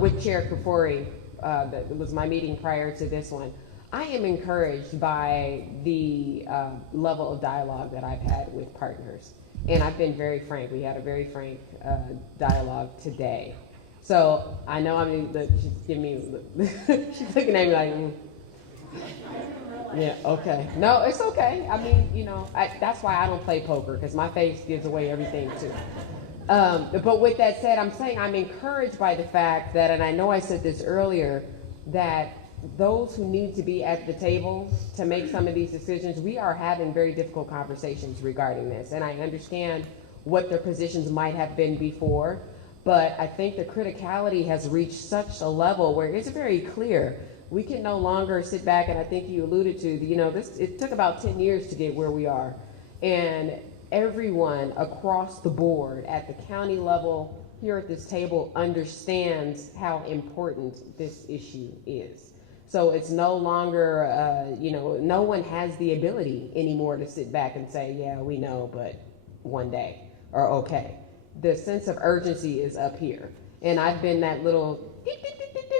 with Chair Kafori. That was my meeting prior to this one. I am encouraged by the level of dialogue that I've had with partners, and I've been very frank. We had a very frank dialogue today. So I know she's giving me, she's looking at me like, yeah, okay. No, it's okay. I mean, that's why I don't play poker, because my face gives away everything too. But with that said, I'm saying I'm encouraged by the fact that, and I know I said this earlier, that those who need to be at the table to make some of these decisions, we are having very difficult conversations regarding this. And I understand what their positions might have been before, but I think the criticality has reached such a level where it's very clear we can no longer sit back, and I think you alluded to, it took about 10 years to get where we are. And everyone across the board at the county level here at this table understands how important this issue is. So it's no longer, no one has the ability anymore to sit back and say, yeah, we know, but one day, or okay. The sense of urgency is up here. And I've been that little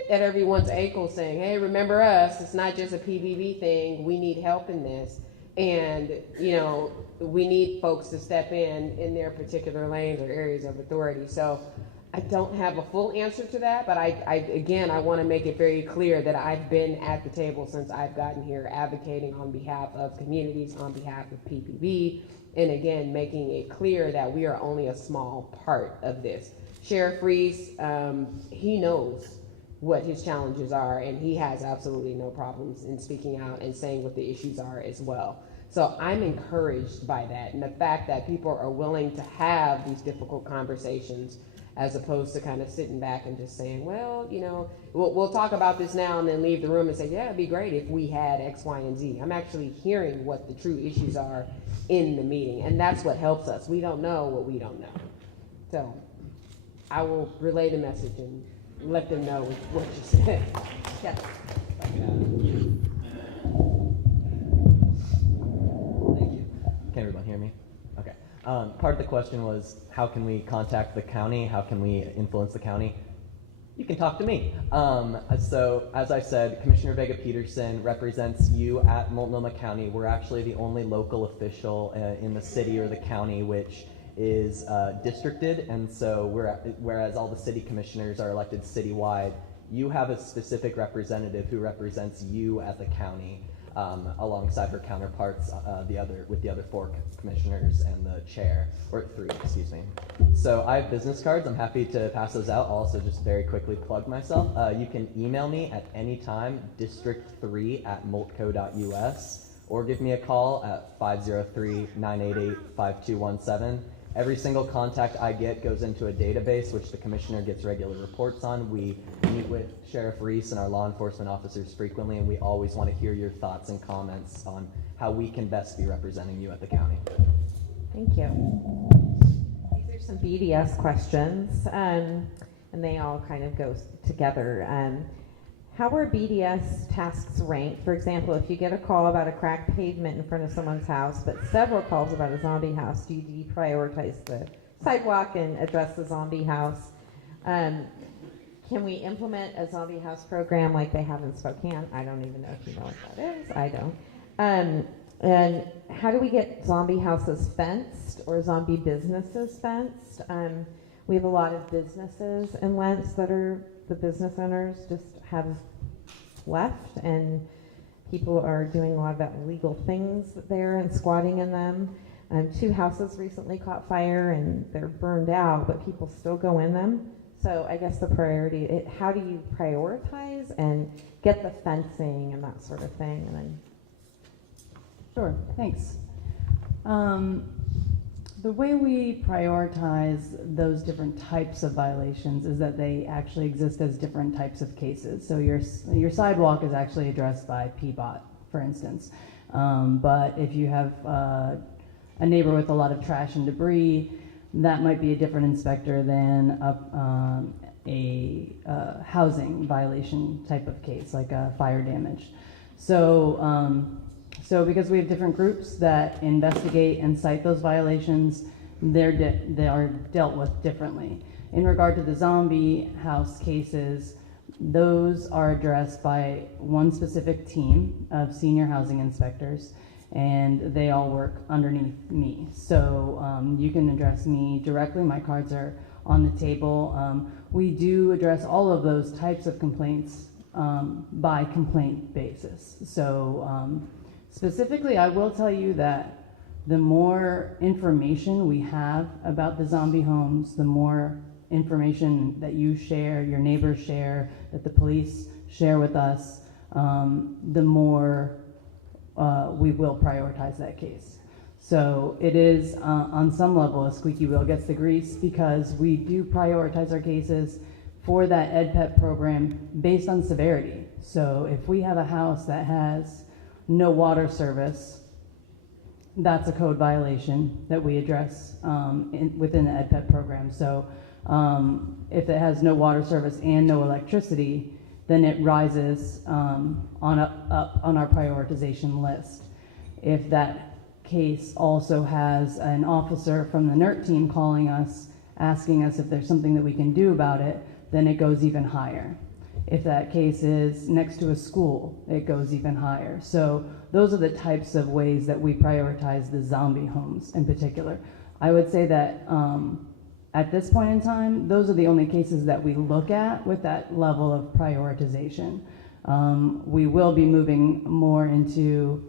at everyone's ankle saying, hey, remember us, it's not just a PVV thing, we need help in this. And, we need folks to step in their particular lanes or areas of authority. So I don't have a full answer to that, but I want to make it very clear that I've been at the table since I've gotten here, advocating on behalf of communities, on behalf of PPV, and again, making it clear that we are only a small part of this. Sheriff Reese, he knows what his challenges are, and he has absolutely no problems in speaking out and saying what the issues are as well. So I'm encouraged by that, and the fact that people are willing to have these difficult conversations as opposed to kind of sitting back and just saying, well, you know, we'll talk about this now and then leave the room and say, yeah, it'd be great if we had X, Y, and Z. I'm actually hearing what the true issues are in the meeting, and that's what helps us. We don't know what we don't know. So I will relay the message and let them know what you said. Yeah. Thank you. Can everyone hear me? Okay. Part of the question was, how can we contact the county? How can we influence the county? You can talk to me. So, as I said, Commissioner Vega Peterson represents you at Multnomah County. We're actually the only local official in the city or the county which is districted, and so whereas all the city commissioners are elected citywide, you have a specific representative who represents you at the county, alongside her counterparts, with the other 4 commissioners and the chair, or 3, excuse me. So I have business cards. I'm happy to pass those out. I'll also just very quickly plug myself. You can email me at any time, district3@multco.us, or give me a call at 503-988-5217. Every single contact I get goes into a database, which the commissioner gets regular reports on. We meet with Sheriff Reese and our law enforcement officers frequently, and we always want to hear your thoughts and comments on how we can best be representing you at the county. Thank you. These are some BDS questions, and they all kind of go together. How are BDS tasks ranked? For example, if you get a call about a cracked pavement in front of someone's house, but several calls about a zombie house, do you deprioritize the sidewalk and address the zombie house? Can we implement a zombie house program like they have in Spokane? I don't even know if you know what that is. I don't. And how do we get zombie houses fenced or zombie businesses fenced? We have a lot of businesses in Lentz that are, the business owners just have left, and people are doing a lot of illegal things there and squatting in them. 2 houses recently caught fire and they're burned out, but people still go in them. So I guess the priority, how do you prioritize and get the fencing and that sort of thing? And then Sure, thanks. The way we prioritize those different types of violations is that they actually exist as different types of cases. So your sidewalk is actually addressed by PBOT, for instance. But if you have a neighbor with a lot of trash and debris, that might be a different inspector than a housing violation type of case, like a fire damage. So because we have different groups that investigate and cite those violations, they are dealt with differently. In regard to the zombie house cases, those are addressed by one specific team of senior housing inspectors, and they all work underneath me. So you can address me directly. My cards are on the table. We do address all of those types of complaints by complaint basis. So specifically, I will tell you that the more information we have about the zombie homes, the more information that you share, your neighbors share, that the police share with us, the more we will prioritize that case. So it is, on some level, a squeaky wheel gets the grease, because we do prioritize our cases for that EdPET program based on severity. So if we have a house that has no water service, that's a code violation that we address within the EdPET program. So if it has no water service and no electricity, then it rises up on our prioritization list. If that case also has an officer from the NERT team calling us, asking us if there's something that we can do about it, then it goes even higher. If that case is next to a school, it goes even higher. So those are the types of ways that we prioritize the zombie homes in particular. I would say that at this point in time, those are the only cases that we look at with that level of prioritization. We will be moving more into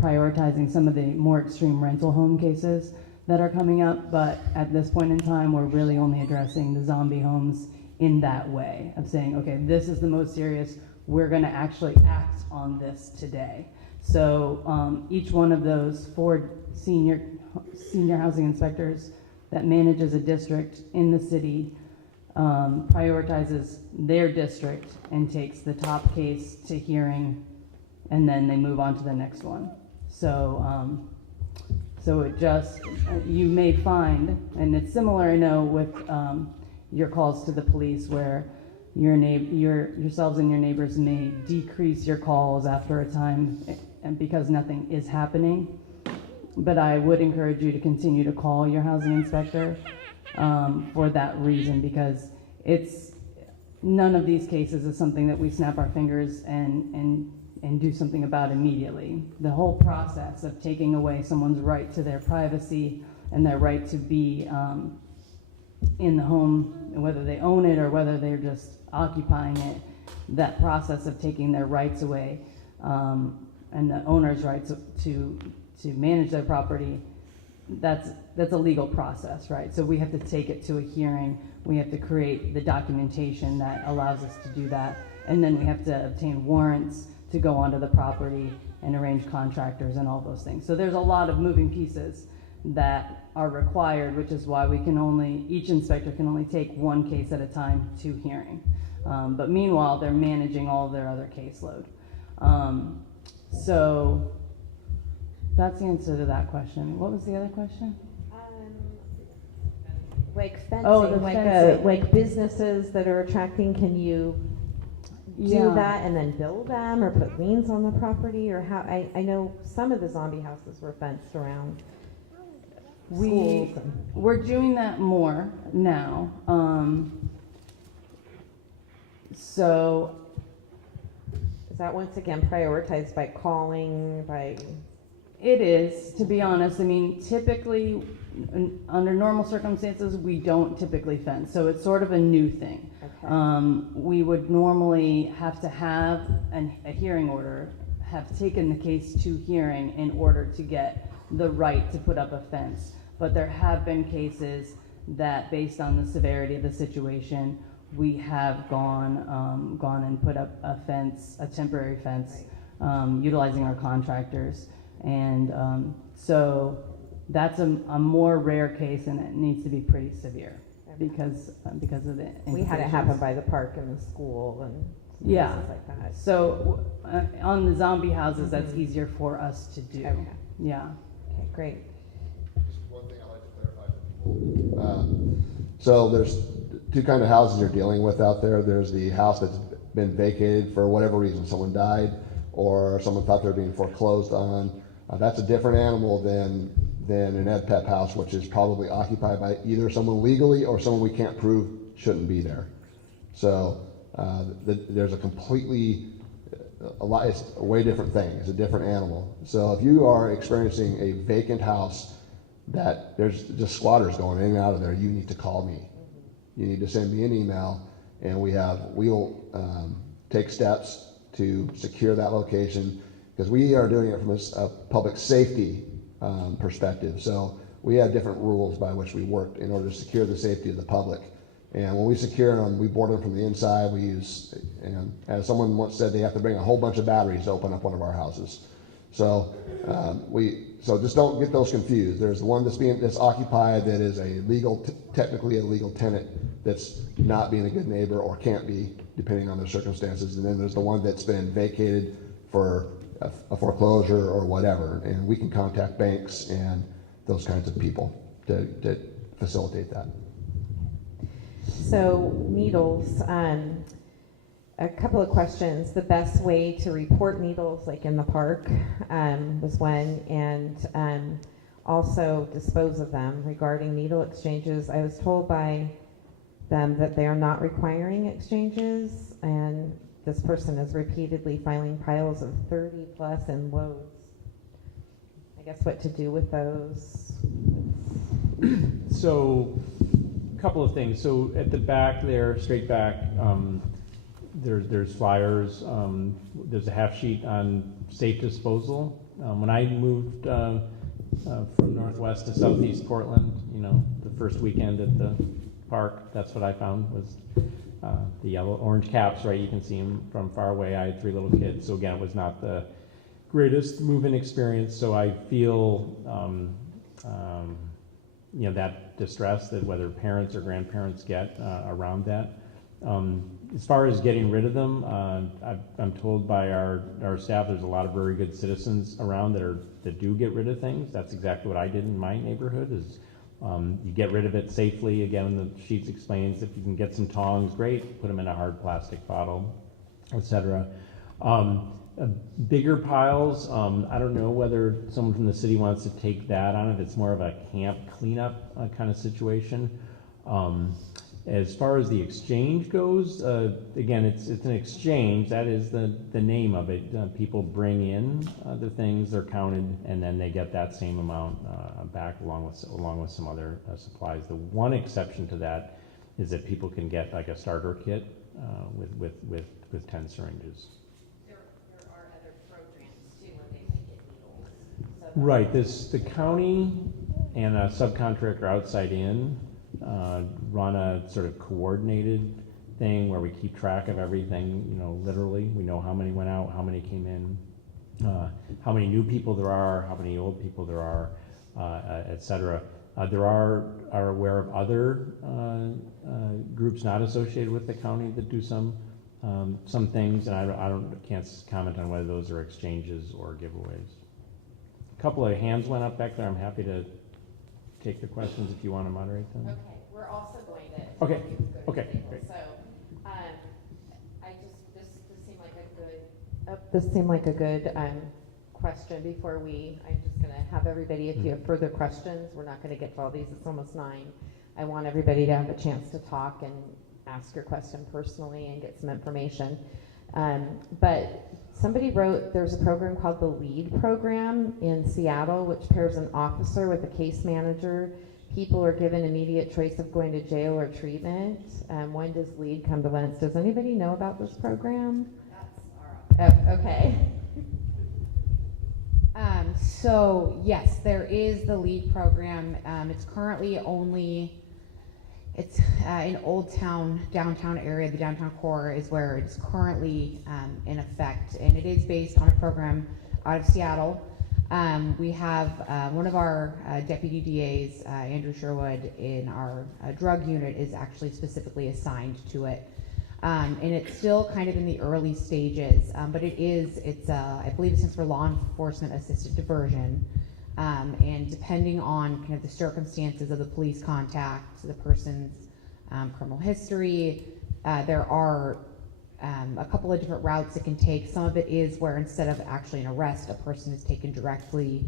prioritizing some of the more extreme rental home cases that are coming up, but at this point in time, we're really only addressing the zombie homes in that way of saying, okay, this is the most serious, we're going to actually act on this today. So each one of those 4 senior housing inspectors that manages a district in the city prioritizes their district and takes the top case to hearing, and then they move on to the next one. So so it just, you may find, and it's similar, I know, with your calls to the police, where yourselves and your neighbors may decrease your calls after a time and because nothing is happening. But I would encourage you to continue to call your housing inspector for that reason, because none of these cases is something that we snap our fingers and do something about immediately. The whole process of taking away someone's right to their privacy and their right to be in the home, whether they own it or whether they're just occupying it, that process of taking their rights away and the owner's rights to manage their property, that's a legal process, right? So we have to take it to a hearing. We have to create the documentation that allows us to do that. And then we have to obtain warrants to go onto the property and arrange contractors and all those things. So there's a lot of moving pieces that are required, which is why each inspector can only take one case at a time to hearing. But meanwhile, they're managing all of their other caseload. So that's the answer to that question. What was the other question? Like fencing, Oh, the fencing. like businesses that are attracting, can you do that and then build them or put liens on the property, or how? I know some of the zombie houses were fenced around schools. We're doing that more now. So is that once again prioritized by calling, by? It is, to be honest. I mean, typically, under normal circumstances, we don't typically fence, so it's sort of a new thing. Okay. We would normally have to have a hearing order, have taken the case to hearing in order to get the right to put up a fence. But there have been cases that, based on the severity of the situation, we have gone and put up a fence, a temporary fence, utilizing our contractors. And so that's a more rare case, and it needs to be pretty severe because of the We had it happen by the park and the school and places like that. So on the zombie houses, that's easier for us to do. Okay. Yeah. Okay, great. Just one thing I'd like to clarify for people. So there's 2 kind of houses you're dealing with out there. There's the house that's been vacated for whatever reason. Someone died or someone thought they were being foreclosed on. That's a different animal than an EdPEP house, which is probably occupied by either someone legally or someone we can't prove shouldn't be there. So there's it's a way different thing. It's a different animal. So if you are experiencing a vacant house that there's just squatters going in and out of there, you need to call me. You need to send me an email, and we'll take steps to secure that location, because we are doing it from a public safety perspective. So we have different rules by which we work in order to secure the safety of the public. And when we secure them, we board them from the inside. We use, as someone once said, they have to bring a whole bunch of batteries to open up one of our houses. So so just don't get those confused. There's the one that's occupied that is technically a legal tenant that's not being a good neighbor or can't be, depending on their circumstances. And then there's the one that's been vacated for a foreclosure or whatever, and we can contact banks and those kinds of people to facilitate that. So needles, a couple of questions. The best way to report needles, like in the park, was when, and also dispose of them. Regarding needle exchanges, I was told by them that they are not requiring exchanges, and this person is repeatedly filing piles of 30 plus in loads. I guess what to do with those? So, a couple of things. So at the back there, straight back, there's flyers. There's a half sheet on safe disposal. When I moved from Northwest to Southeast Portland, the first weekend at the park, that's what I found was the yellow, orange caps, right? You can see them from far away. I had 3 little kids, so again, it was not the greatest move-in experience. So I feel, you know, that distress that whether parents or grandparents get around that. As far as getting rid of them, I'm told by our staff there's a lot of very good citizens around that do get rid of things. That's exactly what I did in my neighborhood. Is you get rid of it safely. Again, the sheets explains if you can get some tongs, great. Put them in a hard plastic bottle, etc. Bigger piles. I don't know whether someone from the city wants to take that on. If it's more of a camp cleanup kind of situation. As far as the exchange goes, again, it's an exchange. That is the name of it. People bring in the things, they're counted, and then they get that same amount back along with some other supplies. The one exception to that is that people can get like a starter kit with 10 syringes. There are other programs too where they can get needles. So Right. The county and a subcontractor outside in run a sort of coordinated thing where we keep track of everything, you know, literally. We know how many went out, how many came in, how many new people there are, how many old people there are, et cetera. There are aware of other groups not associated with the county that do some things, and I can't comment on whether those are exchanges or giveaways. A couple of hands went up back there. I'm happy to take the questions if you want to moderate them. Okay, we're also going to. Okay. Okay, great. So, this seemed like a good question before I'm just going to have everybody, if you have further questions, we're not going to get to all these, it's almost 9. I want everybody to have a chance to talk and ask your question personally and get some information. But somebody wrote, there's a program called the LEAD program in Seattle, which pairs an officer with a case manager. People are given immediate choice of going to jail or treatment. When does LEAD come to Lentz? Does anybody know about this program? That's our okay. So yes, there is the LEAD program. It's currently only, it's in Old Town, downtown area. The downtown core is where it's currently in effect, and it is based on a program out of Seattle. We have one of our deputy DAs, Andrew Sherwood, in our drug unit is actually specifically assigned to it. And it's still kind of in the early stages, but it's I believe it stands for law enforcement assisted diversion. And depending on kind of the circumstances of the police contact, the person's criminal history, there are a couple of different routes it can take. Some of it is where instead of actually an arrest, a person is taken directly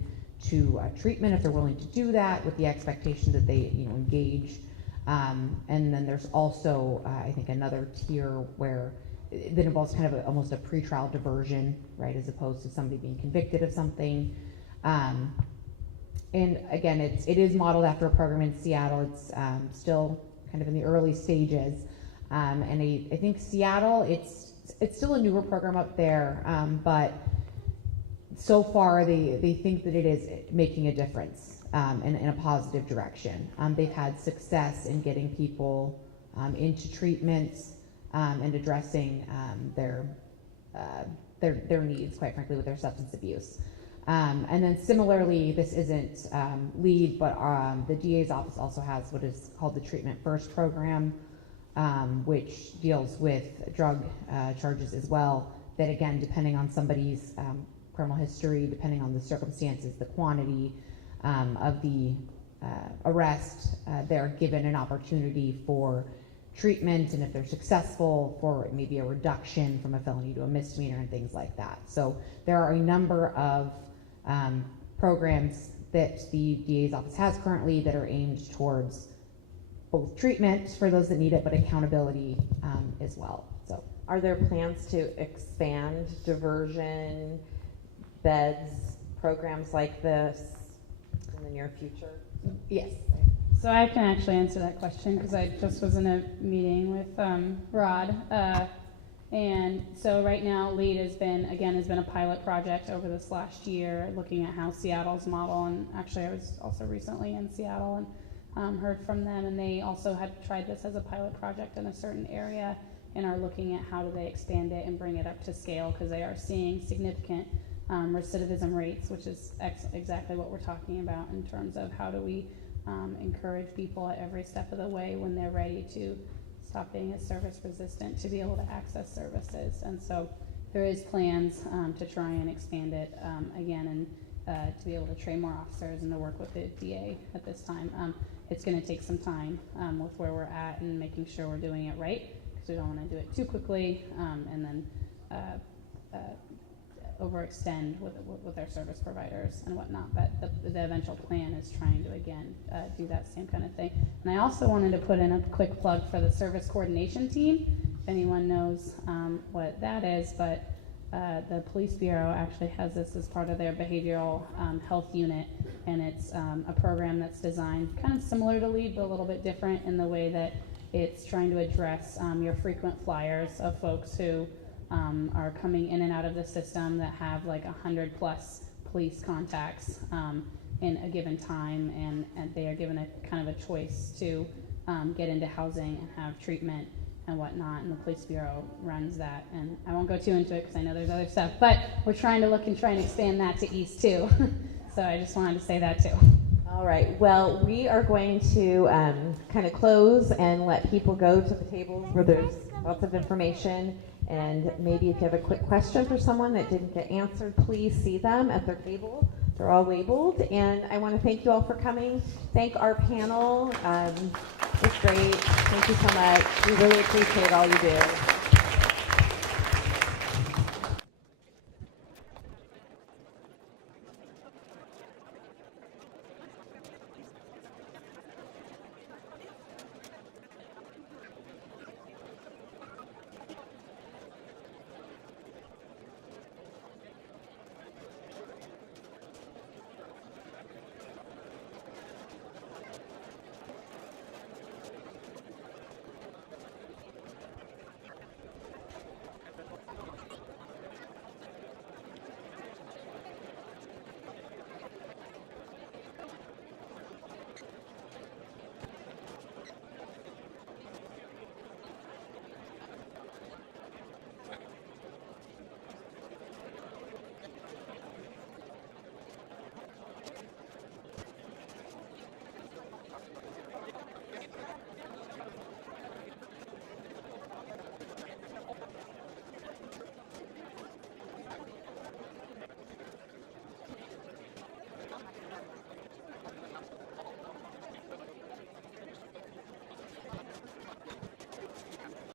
to treatment if they're willing to do that, with the expectation that they engage. And then there's also, I think, another tier where that involves kind of almost a pretrial diversion, right, as opposed to somebody being convicted of something. And again, it is modeled after a program in Seattle. It's still kind of in the early stages. And I think Seattle, it's still a newer program up there, but so far they think that it is making a difference. In a positive direction. They've had success in getting people into treatments and addressing their needs, quite frankly, with their substance abuse. And then similarly, this isn't LEAD, but the DA's office also has what is called the Treatment First program, which deals with drug charges as well, that again, depending on somebody's criminal history, depending on the circumstances, the quantity, of the arrest, they're given an opportunity for treatment, and if they're successful, for maybe a reduction from a felony to a misdemeanor and things like that. So there are a number of programs that the DA's office has currently that are aimed towards both treatment for those that need it, but accountability as well. So, are there plans to expand diversion beds, programs like this in the near future? Yes. So I can actually answer that question because I just was in a meeting with Rod. And so right now, LEAD has been a pilot project over this last year, looking at how Seattle's model, and actually I was also recently in Seattle, heard from them, and they also had tried this as a pilot project in a certain area and are looking at how do they expand it and bring it up to scale, because they are seeing significant recidivism rates, which is exactly what we're talking about in terms of how do we encourage people at every step of the way when they're ready to stop being as service resistant to be able to access services. And so there is plans to try and expand it again, and to be able to train more officers and to work with the DA at this time. It's going to take some time with where we're at and making sure we're doing it right, because we don't want to do it too quickly and then overextend with our service providers and whatnot. But the eventual plan is trying to, again, do that same kind of thing. And I also wanted to put in a quick plug for the service coordination team, if anyone knows what that is. But the Police Bureau actually has this as part of their behavioral health unit, and it's a program that's designed kind of similar to LEAD, but a little bit different in the way that it's trying to address your frequent flyers of folks who are coming in and out of the system that have like 100+ police contacts in a given time, and they are given a kind of a choice to get into housing and have treatment and whatnot, and the Police Bureau runs that. And I won't go too into it because I know there's other stuff, but we're trying to look and try and expand that to East too. So I just wanted to say that too. All right, well, we are going to kind of close and let people go to the tables where there's lots of information. And maybe if you have a quick question for someone that didn't get answered, please see them at their table. They're all labeled. And I want to thank you all for coming. Thank our panel. It's great. Thank you so much. We really appreciate all you do.